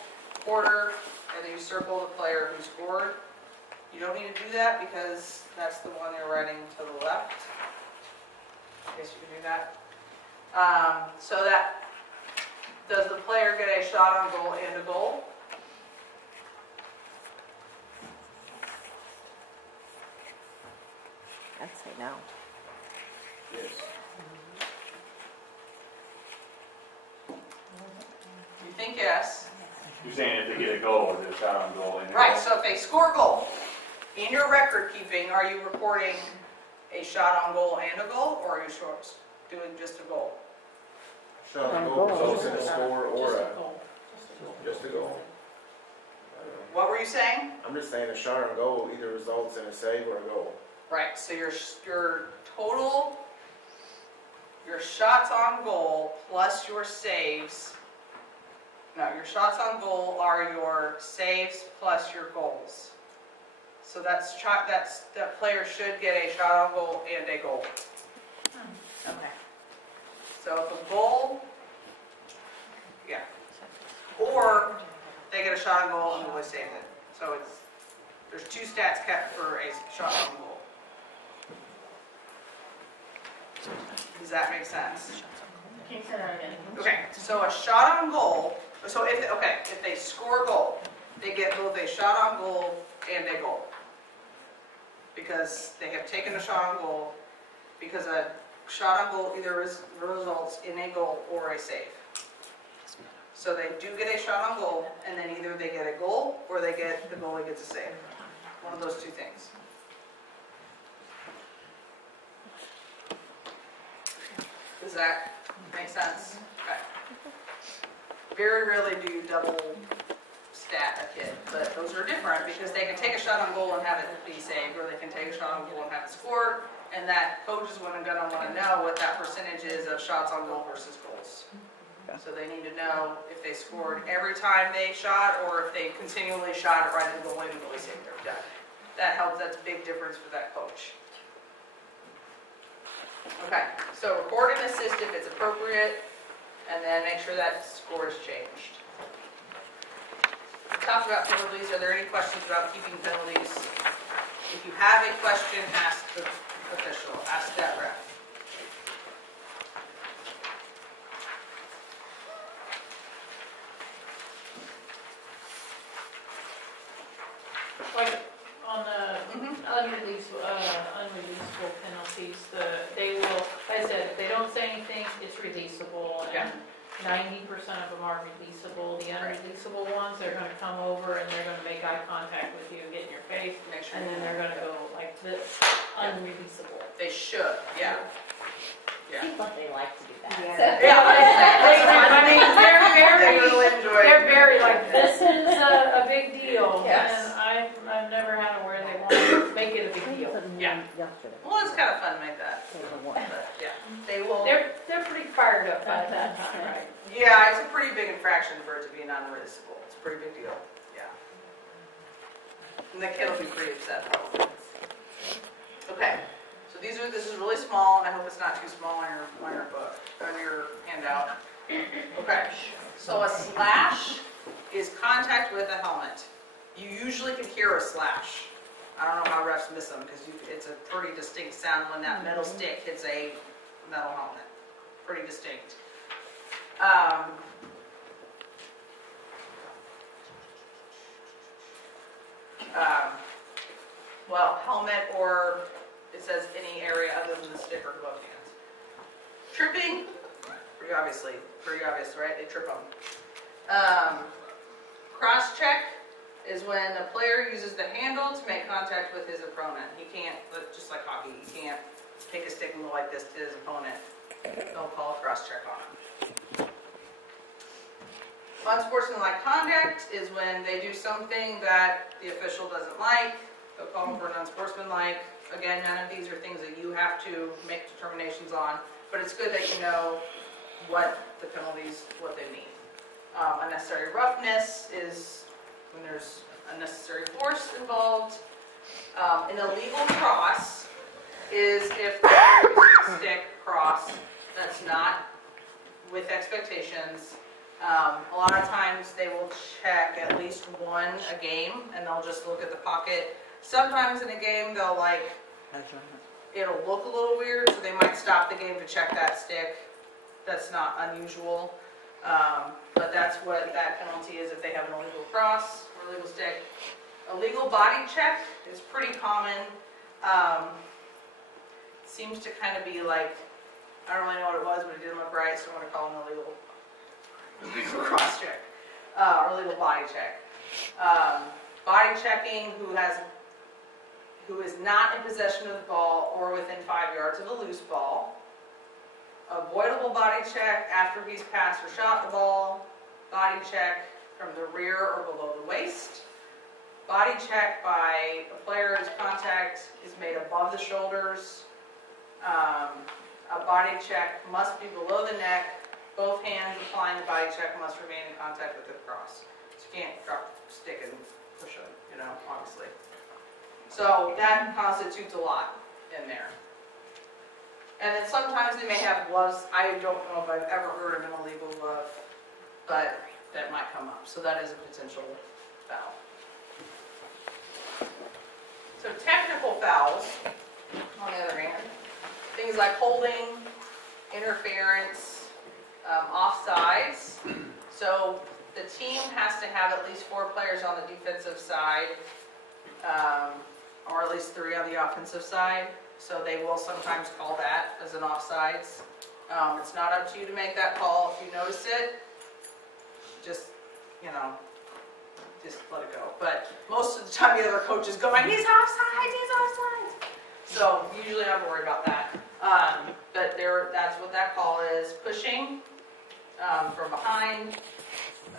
quarter, and then you circle the player who scored. You don't need to do that because that's the one you're writing to the left. I guess you can do that. So that, does the player get a shot on goal and a goal? I'd say no. Yes. You think yes. You're saying if they get a goal, is it a shot on goal? And a Right, goal? so if they score a goal, in your record keeping, are you recording a shot on goal and a goal, or are you doing just a goal? Shot on goal results in a score or just a goal. What were you saying? I'm just saying a shot on goal either results in a save or a goal. Right, so your total, your shots on goal plus your saves, no, your shots on goal are your saves plus your goals. So that player should get a shot on goal and a goal. Okay. So if a goal, yeah, or they get a shot on goal and goalie saves it. So there's two stats kept for a shot on goal. Does that make sense? Can you say that again? Okay, so a shot on goal, so if they score a goal, they get both a shot on goal and a goal. Because they have taken a shot on goal, because a shot on goal either results in a goal or a save. So they do get a shot on goal, and then either they get a goal or the goalie gets a save. One of those two things. Does that make sense? Okay. Very rarely do you double stat a kid, but those are different because they can take a shot on goal and have it be saved, or they can take a shot on goal and have it scored, and that coach is going to want to know what that percentage is of shots on goal versus goals. So they need to know if they scored every time they shot, or if they continually shot it right in the goal and the goalie saved every time. That helps. That's a big difference for that coach. Okay, so record and assist if it's appropriate, and then make sure that score is changed. We talked about penalties. Are there any questions about keeping penalties? If you have a question, ask the official, ask that ref. Like on the unreleasable penalties, they will, like I said, if they don't say anything, it's releasable. Yeah. And 90% of them are releasable. The unreleasable ones, they're gonna come over and they're gonna make eye contact with you, get in your face, Make sure and then they're gonna go like this, unreleasable. They should, yeah. Yeah. Seems like they like to do that. Yeah, I mean, they really enjoy they're it. very like, this is a big deal. Yes. And I've never had it where they want to make it a big deal. Yeah. Yesterday. Well, it's kind of fun to make that. But, yeah, they will. They're pretty fired up by that time, right? Yeah, it's a pretty big infraction for it to be non-releasable. It's a pretty big deal. Yeah. And the kid will be pretty upset probably. Okay. So this is really small, and I hope it's not too small on your book, on your handout. Okay. So a slash is contact with a helmet. You usually can hear a slash. I don't know how refs miss them because it's a pretty distinct sound when that metal stick hits a metal helmet. Pretty distinct. Well, helmet, or it says any area other than the stick or glove hands. Tripping, pretty obvious, right? They trip them. Cross check is when the player uses the handle to make contact with his opponent. He can't, just like hockey, he can't take a stick and go like this to his opponent. Don't call a cross check on him. Unsportsmanlike conduct is when they do something that the official doesn't like. They'll call him for an unsportsmanlike. Again, none of these are things that you have to make determinations on, but it's good that you know what the penalties, what they mean. Unnecessary roughness is when there's unnecessary force involved. An illegal cross is if there is a stick cross that's not with expectations. A lot of times they will check at least one a game, and they'll just look at the pocket. Sometimes in a game they'll it'll look a little weird, so they might stop the game to check that stick. That's not unusual, but that's what that penalty is if they have an illegal cross or illegal stick. Illegal body check is pretty common. Seems to kind of be like, I don't really know what it was, but it didn't look right, so I'm going to call it an illegal cross check, or illegal body check. Body checking who is not in possession of the ball or within 5 yards of a loose ball. Avoidable body check after he's passed or shot the ball. Body check from the rear or below the waist. Body check by a player whose contact is made above the shoulders. A body check must be below the neck. Both hands applying the body check must remain in contact with the cross. So you can't drop the stick and push them, obviously. So that constitutes a lot in there. And then sometimes they may have gloves. I don't know if I've ever heard of an illegal glove, but that might come up. So that is a potential foul. So technical fouls, on the other hand, things like holding, interference, offsides. So the team has to have at least 4 players on the defensive side, or at least 3 on the offensive side. So they will sometimes call that as an offsides. It's not up to you to make that call. If you notice it, just let it go. But most of the time the other coach is going, he's offside, he's offside. So you usually don't have to worry about that. But that's what that call is. Pushing from behind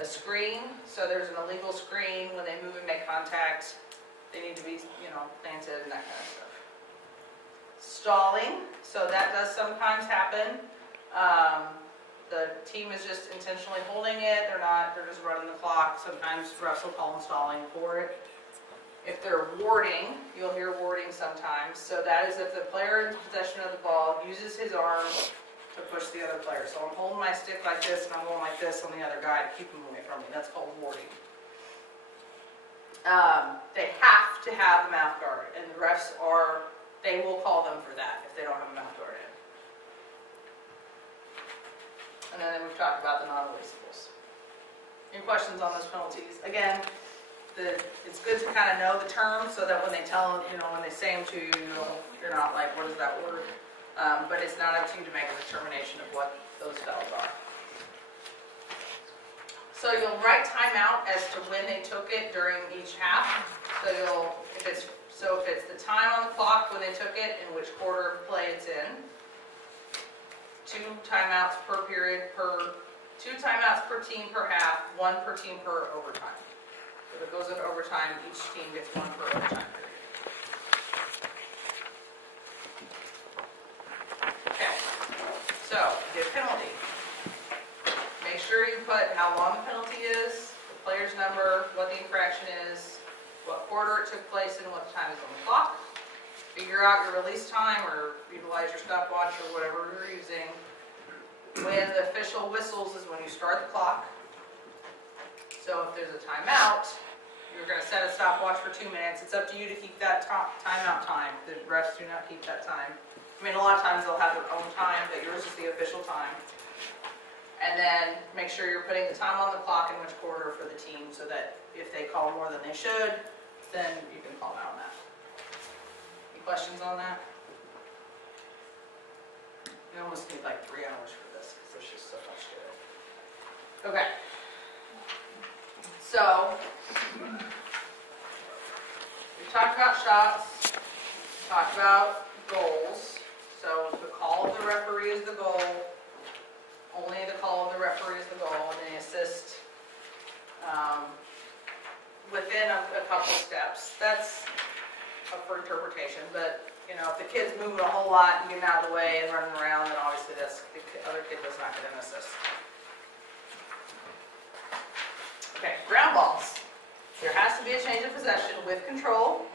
a screen. So there's an illegal screen. When they move and make contact, they need to be, planted and that kind of stuff. Stalling. So that does sometimes happen. The team is just intentionally holding it. They're just running the clock. Sometimes refs will call them stalling for it. If they're warding, you'll hear warding sometimes. So that is if the player in possession of the ball uses his arm to push the other player. So I'm holding my stick like this and I'm going like this on the other guy to keep him away from me. That's called warding. They have to have a mouth guard, and the refs they will call them for that if they don't have a mouth guard in. And then we've talked about the non-releasables. Any questions on those penalties? Again, it's good to kind of know the terms so that when they when they say them to you, you're not like, what is that word? But it's not up to you to make a determination of what those fouls are. So you'll write timeout as to when they took it during each half. So if it's the time on the clock when they took it and which quarter of play it's in. 2 timeouts per period 2 timeouts per team per half, 1 per team per overtime. If it goes into overtime, each team gets 1 per overtime period. Okay, so the penalty. Make sure you put how long the penalty is, the player's number, what the infraction is, what quarter it took place and what the time is on the clock. Figure out your release time or utilize your stopwatch or whatever you're using. When the official whistles is when you start the clock. So if there's a timeout, you're going to set a stopwatch for 2 minutes. It's up to you to keep that timeout time. The refs do not keep that time. I mean, a lot of times they'll have their own time, but yours is the official time. And then make sure you're putting the time on the clock in which quarter for the team so that if they call more than they should, then you can call out on that. Any questions on that? You almost need like 3 hours for this because there's just so much to it. Okay. So, we talked about shots, talked about goals. So the call of the referee is the goal. Only the call of the referee is the goal, and they assist within a couple steps. That's up for interpretation, but You know, if the kid's moving a whole lot and getting out of the way and running around, then obviously the other kid does not get an assist. Okay, ground balls. There has to be a change of possession with control.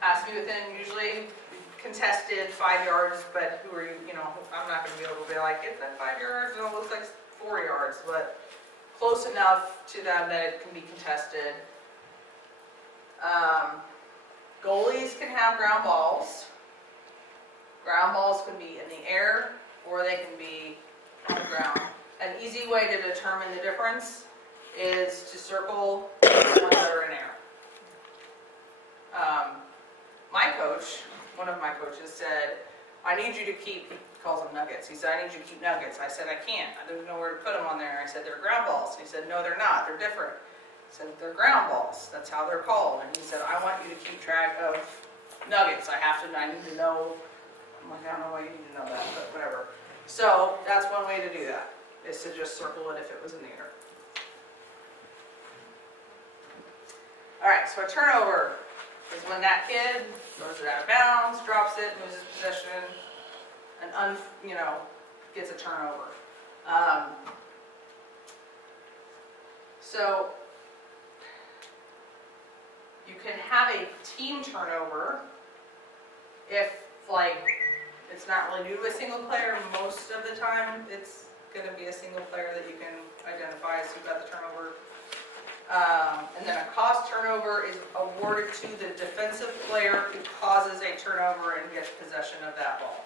Has to be within usually contested 5 yards, but who are you know, I'm not going to be able to be like, it's at 5 yards, and it looks like 4 yards, but close enough to them that it can be contested. Goalies can have ground balls. Ground balls can be in the air or they can be on the ground. An easy way to determine the difference is to circle the ones that are in air. My coach, one of my coaches said, I need you to keep, he calls them nuggets. He said, I need you to keep nuggets. I said, I can't. I didn't know where to put them on there. I said, they're ground balls. He said, no, they're not. They're different. I said, they're ground balls. That's how they're called. And he said, I want you to keep track of nuggets. I need to know. I'm like, I don't know why you need to know that, but whatever. So that's one way to do that, is to just circle it if it was in the air. All right, so a turnover is when that kid throws it out of bounds, drops it, loses possession, and gets a turnover. So you can have a team turnover if, like, it's not really due to a single player. Most of the time, it's going to be a single player that you can identify as who got the turnover. And then a caused turnover is awarded to the defensive player who causes a turnover and gets possession of that ball.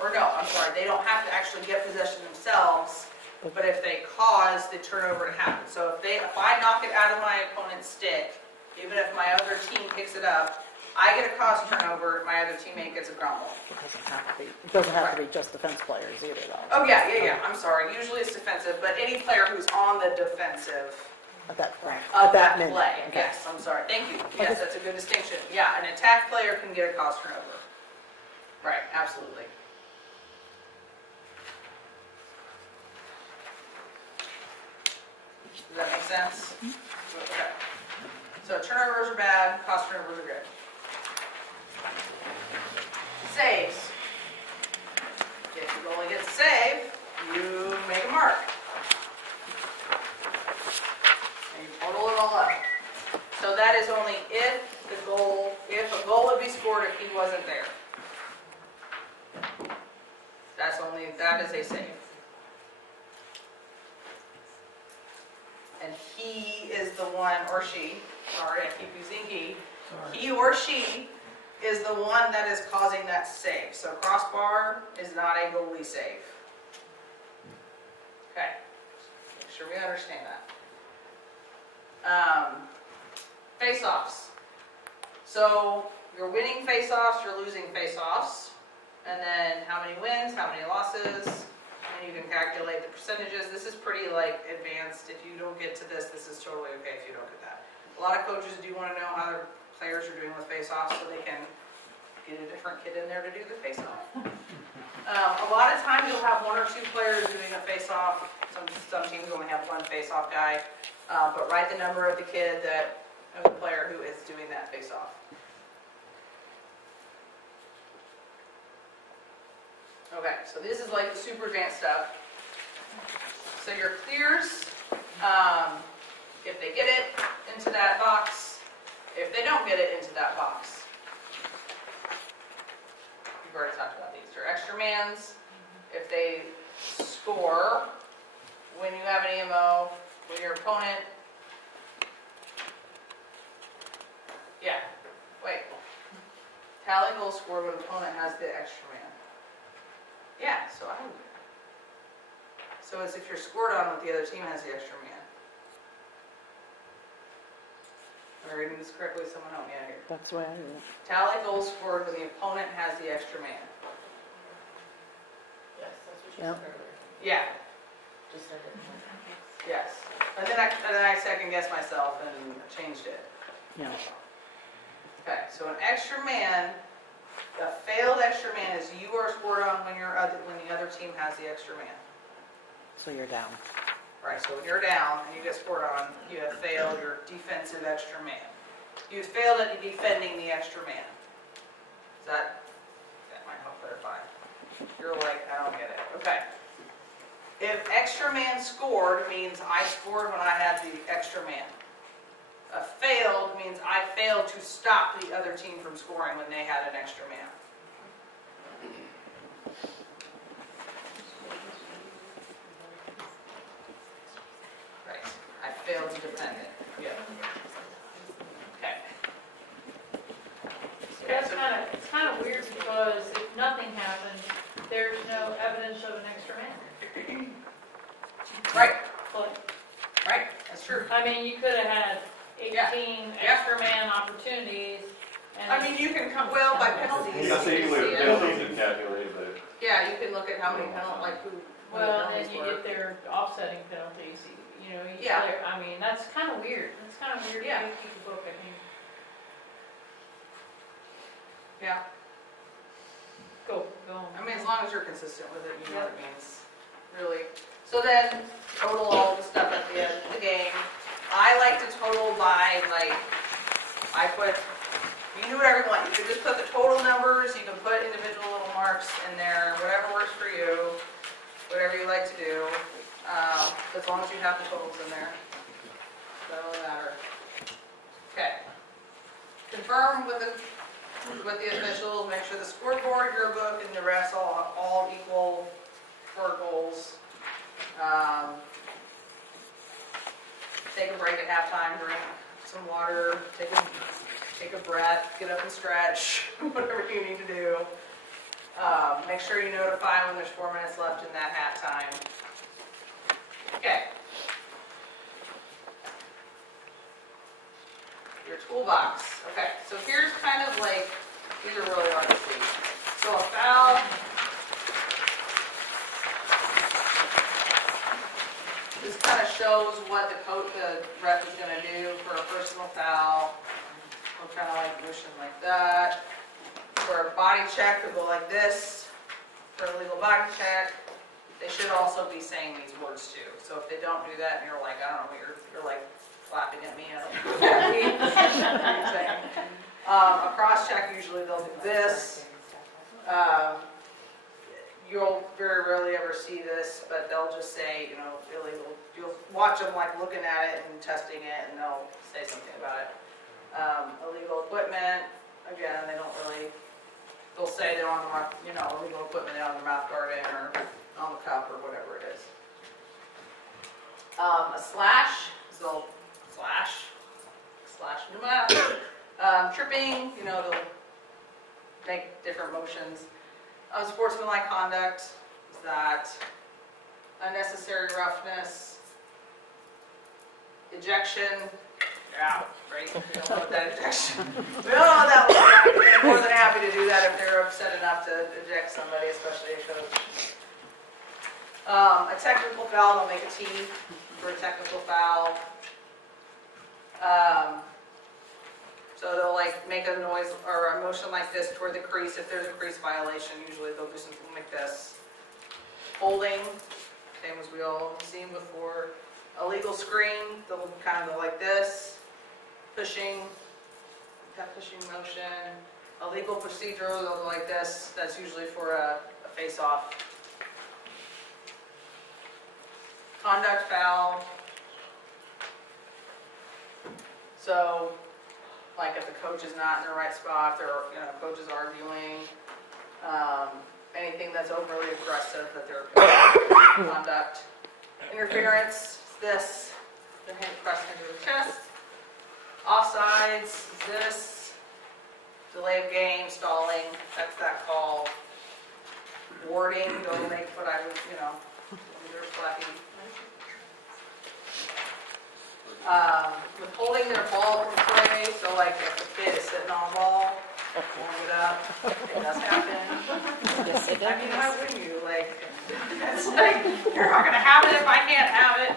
Or no, I'm sorry, they don't have to actually get possession themselves, but if they cause the turnover to happen. So if I knock it out of my opponent's stick, even if my other team picks it up, I get a caused turnover, my other teammate gets a ground ball. It doesn't have to be just defense players either, though. Oh, yeah, I'm sorry. Usually it's defensive, but any player who's on the defensive At that point. of that minute. play. Okay. Yes, I'm sorry. Thank you. Yes, that's a good distinction. Yeah, an attack player can get a caused turnover. Right, absolutely. Does that make sense? Okay. So turnovers are bad, caused turnovers are good. Saves. If the goalie gets a save, you make a mark. And you total it all up. So that is only if a goal would be scored if he wasn't there. That is a save. And he is the one, or she, sorry, I keep using he or she is the one that is causing that save. So crossbar is not a goalie save. Okay, make sure we understand that. Face-offs. So you're winning face-offs, you're losing face-offs, and then how many wins, how many losses, and you can calculate the percentages. This is pretty advanced. If you don't get to this, this is totally okay if you don't get that. A lot of coaches do want to know how their players are doing with face-offs so they can get a different kid in there to do the face-off. A lot of times you'll have 1 or 2 players doing a face-off. Some teams only have 1 face-off guy. But write the number of the kid of the player who is doing that face-off. Okay, so this is like the super advanced stuff. So your clears, if they get it into that box, if they don't get it into that box. We've already talked about these. They're extra mans. If they score when you have an EMO, when your opponent, tally goal scored when opponent has the extra man. Yeah, so I would do that. So it's if you're scored on what the other team has the extra man. Am I reading this correctly? Someone help me out here. That's the way I do it. Tally goal scored when the opponent has the extra man. Yes, that's what you Yep. said earlier. Yeah. Just said it. Yes. And then I second guessed myself and changed it. Yeah. Okay, so an extra man, a failed extra man is you are scored on when the other team has the extra man. So you're down. Right, so when you're down and you get scored on, you have failed your defensive extra man. You failed at defending the extra man. That might help clarify. You're like, I don't get it. Okay. If extra man scored means I scored when I had the extra man. A failed means I failed to stop the other team from scoring when they had an extra man. Right. I failed to defend it. Yeah. Okay. It's kind of weird because if nothing happened, there's no evidence of an extra man. Right. But, Right. That's true. I mean, you could have had 18 extra man opportunities. And I mean, you can come, well, by penalties. I say you you can would see have it. penalties and calculated, but Yeah, you can look at how many penalties, like who. well, then penalties you were. get their offsetting penalties. You know, Yeah. I mean, that's kind of weird. That's kind of weird Yeah. way to keep a book, I think. Yeah. Go on. I mean, as long as you're consistent with it, you know what it means. Really. So then, total all the stuff at the end of the game. I like to total by, like, I put, you can do whatever you want. You can just put the total numbers, you can put individual little marks in there, whatever works for you, whatever you like to do, as long as you have the totals in there. That doesn't matter. Okay. Confirm with the officials, make sure the scoreboard, your book, and the rest all equal for goals. Take a break at halftime, drink some water, take a breath, get up and stretch, whatever you need to do. Make sure you notify when there's 4 minutes left in that halftime. Okay. Your toolbox. Okay, so here's kind of like, these are really hard to see. So a foul. This kind of shows what the ref is going to do for a personal foul. We'll kind of like motion like that. For a body check, we'll go like this. For a legal body check, they should also be saying these words too. So if they don't do that and you're like, I don't know, you're like flapping at me, I don't know what that means. A cross check, usually they'll do this. You'll very rarely ever see this, but they'll just say, you know, illegal. You'll watch them like looking at it and testing it, and they'll say something about it. Illegal equipment, again, they don't really, they'll say they don't have, you know, illegal equipment on the mouth guard in or on the cup or whatever it is. A slash, so slash in the mouth. Tripping, you know, they'll make different motions. Sportsmanlike conduct is that. Unnecessary roughness. Ejection. Yeah, great. We don't know what that ejection. We don't know what that looks like. They're more than happy to do that if they're upset enough to eject somebody, especially a coach. A technical foul, they'll make a T for a technical foul. So they'll like make a noise or a motion like this toward the crease. If there's a crease violation, usually they'll do something like this. Holding, same as we all seen before. A legal screen, they'll kind of go like this. Pushing, that pushing motion. A legal procedure, they'll go like this. That's usually for a face-off. Conduct foul. So, like if the coach is not in the right spot, they're, you know, coach is arguing, anything that's overly aggressive that they're conduct. Interference, this, the hand pressed into the chest. Offsides, is this. Delay of game, stalling, that's that call. Warding, don't make what I would, you know, they're flappy. Withholding their ball from play, so like if the kid is sitting on a ball, warm it up, it does happen. Yes, it I mean, does. how would you, like, it's like, you're not gonna have it if I can't have it.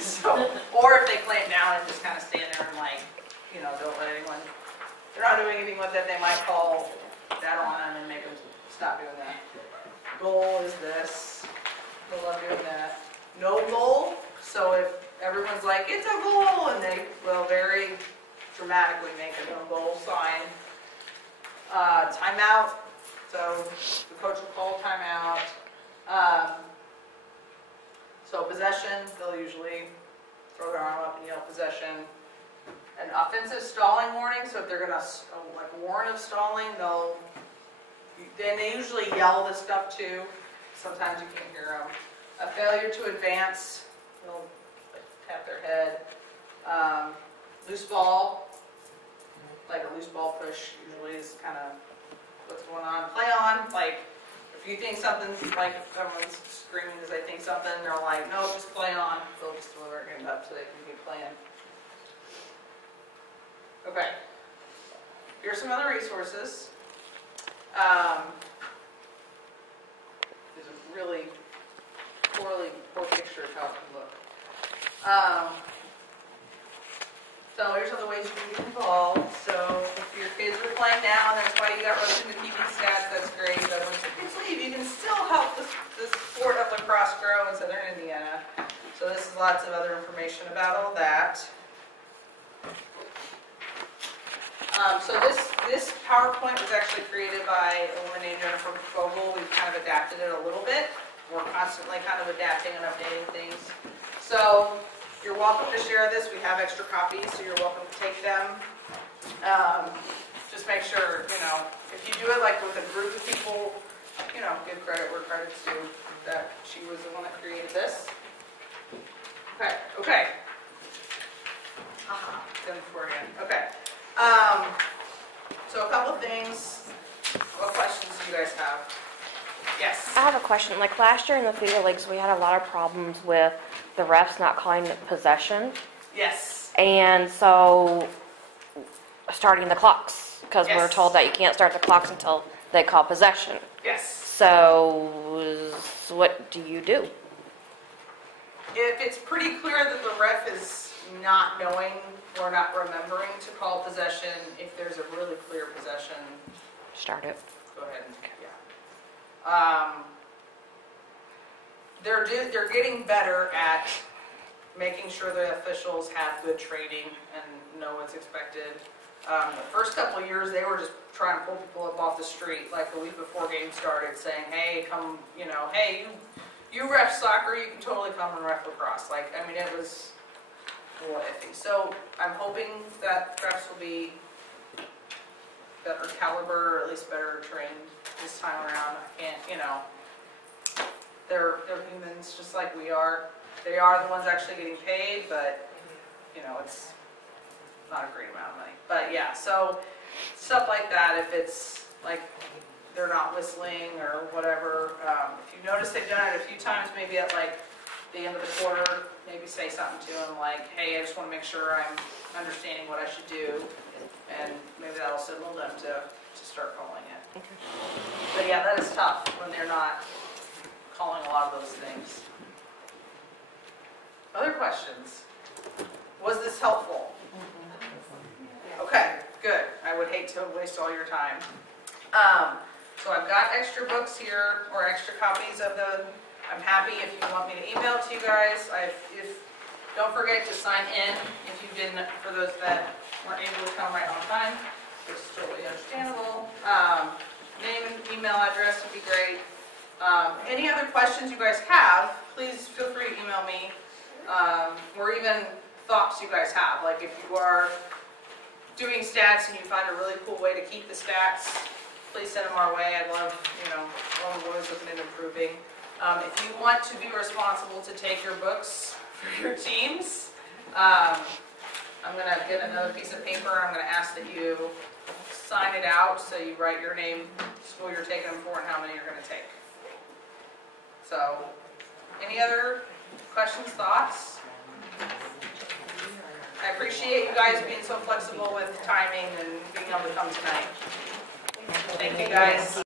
So, or if they play it down and just kind of stand there and like, you know, don't let anyone, they're not doing anything with it, they might call that on them and make them stop doing that. Goal is this, they love doing that. No goal, so if everyone's like, it's a goal, and they will very dramatically make it a goal sign. Timeout, so the coach will call timeout. So possession, they'll usually throw their arm up and yell possession. An offensive stalling warning, so if they're gonna like warn of stalling, then they usually yell this stuff too. Sometimes you can't hear them. A failure to advance, they'll like, tap their head. Loose ball, like a loose ball push usually is kind of what's going on. Play on, like if you think something's like if someone's screaming because they think something, they're like, no, just play on. They'll just throw their hand up so they can keep playing. Okay. Here's some other resources. There's a really poor picture of how it can look. So here's other ways you can get involved. So if your kids are playing now and that's why you got roped into keeping stats, that's great. But when your kids leave, you can still help this sport of lacrosse grow in Southern Indiana. So this is lots of other information about all that. So this PowerPoint was actually created by a woman named Jennifer Fogel. We've kind of adapted it a little bit. We're constantly kind of adapting and updating things. So you're welcome to share this. We have extra copies, so you're welcome to take them. Just make sure, if you do it like with a group of people, give credit where credit's due, that she was the one that created this. Okay. Done beforehand. Okay. So a couple of things. What questions do you guys have? Yes. I have a question. Like last year in the feeder leagues, we had a lot of problems with the refs not calling it possession. Yes. And so starting the clocks, because we were told that you can't start the clocks until they call possession. Yes. So what do you do? If it's pretty clear that the ref is not knowing or not remembering to call possession, if there's a really clear possession, Start it. go ahead and they're getting better at making sure the officials have good training and know what's expected. The first couple of years, they were just trying to pull people up off the street, like the week before games started, saying, hey, come, hey, you ref soccer, you can totally come and ref lacrosse. It was a little iffy. So I'm hoping that refs will be better caliber, or at least better trained this time around. I can't, they're humans just like we are. They are the ones actually getting paid, but, it's not a great amount of money. But yeah, so stuff like that, if it's like they're not whistling or whatever. If you notice they've done it a few times, maybe at like the end of the quarter, maybe say something to them like, hey, I just want to make sure I'm understanding what I should do. And maybe that'll signal them to start calling it. Okay. But yeah, that is tough when they're not calling a lot of those things. Other questions? Was this helpful? Okay, good. I would hate to waste all your time. So I've got extra books here, or extra copies of the, I'm happy if you want me to email it to you guys. Don't forget to sign in if you didn't, for those that weren't able to come right on time, which is totally understandable. Name and email address would be great. Any other questions you guys have, please feel free to email me, or even thoughts you guys have. Like if you are doing stats and you find a really cool way to keep the stats, please send them our way. I'd love, we're always looking at improving. If you want to be responsible to take your books for your teams, I'm going to get another piece of paper. I'm going to ask that you sign it out, so you write your name, school you're taking them for, and how many you're going to take. So, any other questions, thoughts? I appreciate you guys being so flexible with timing and being able to come tonight. Thank you guys.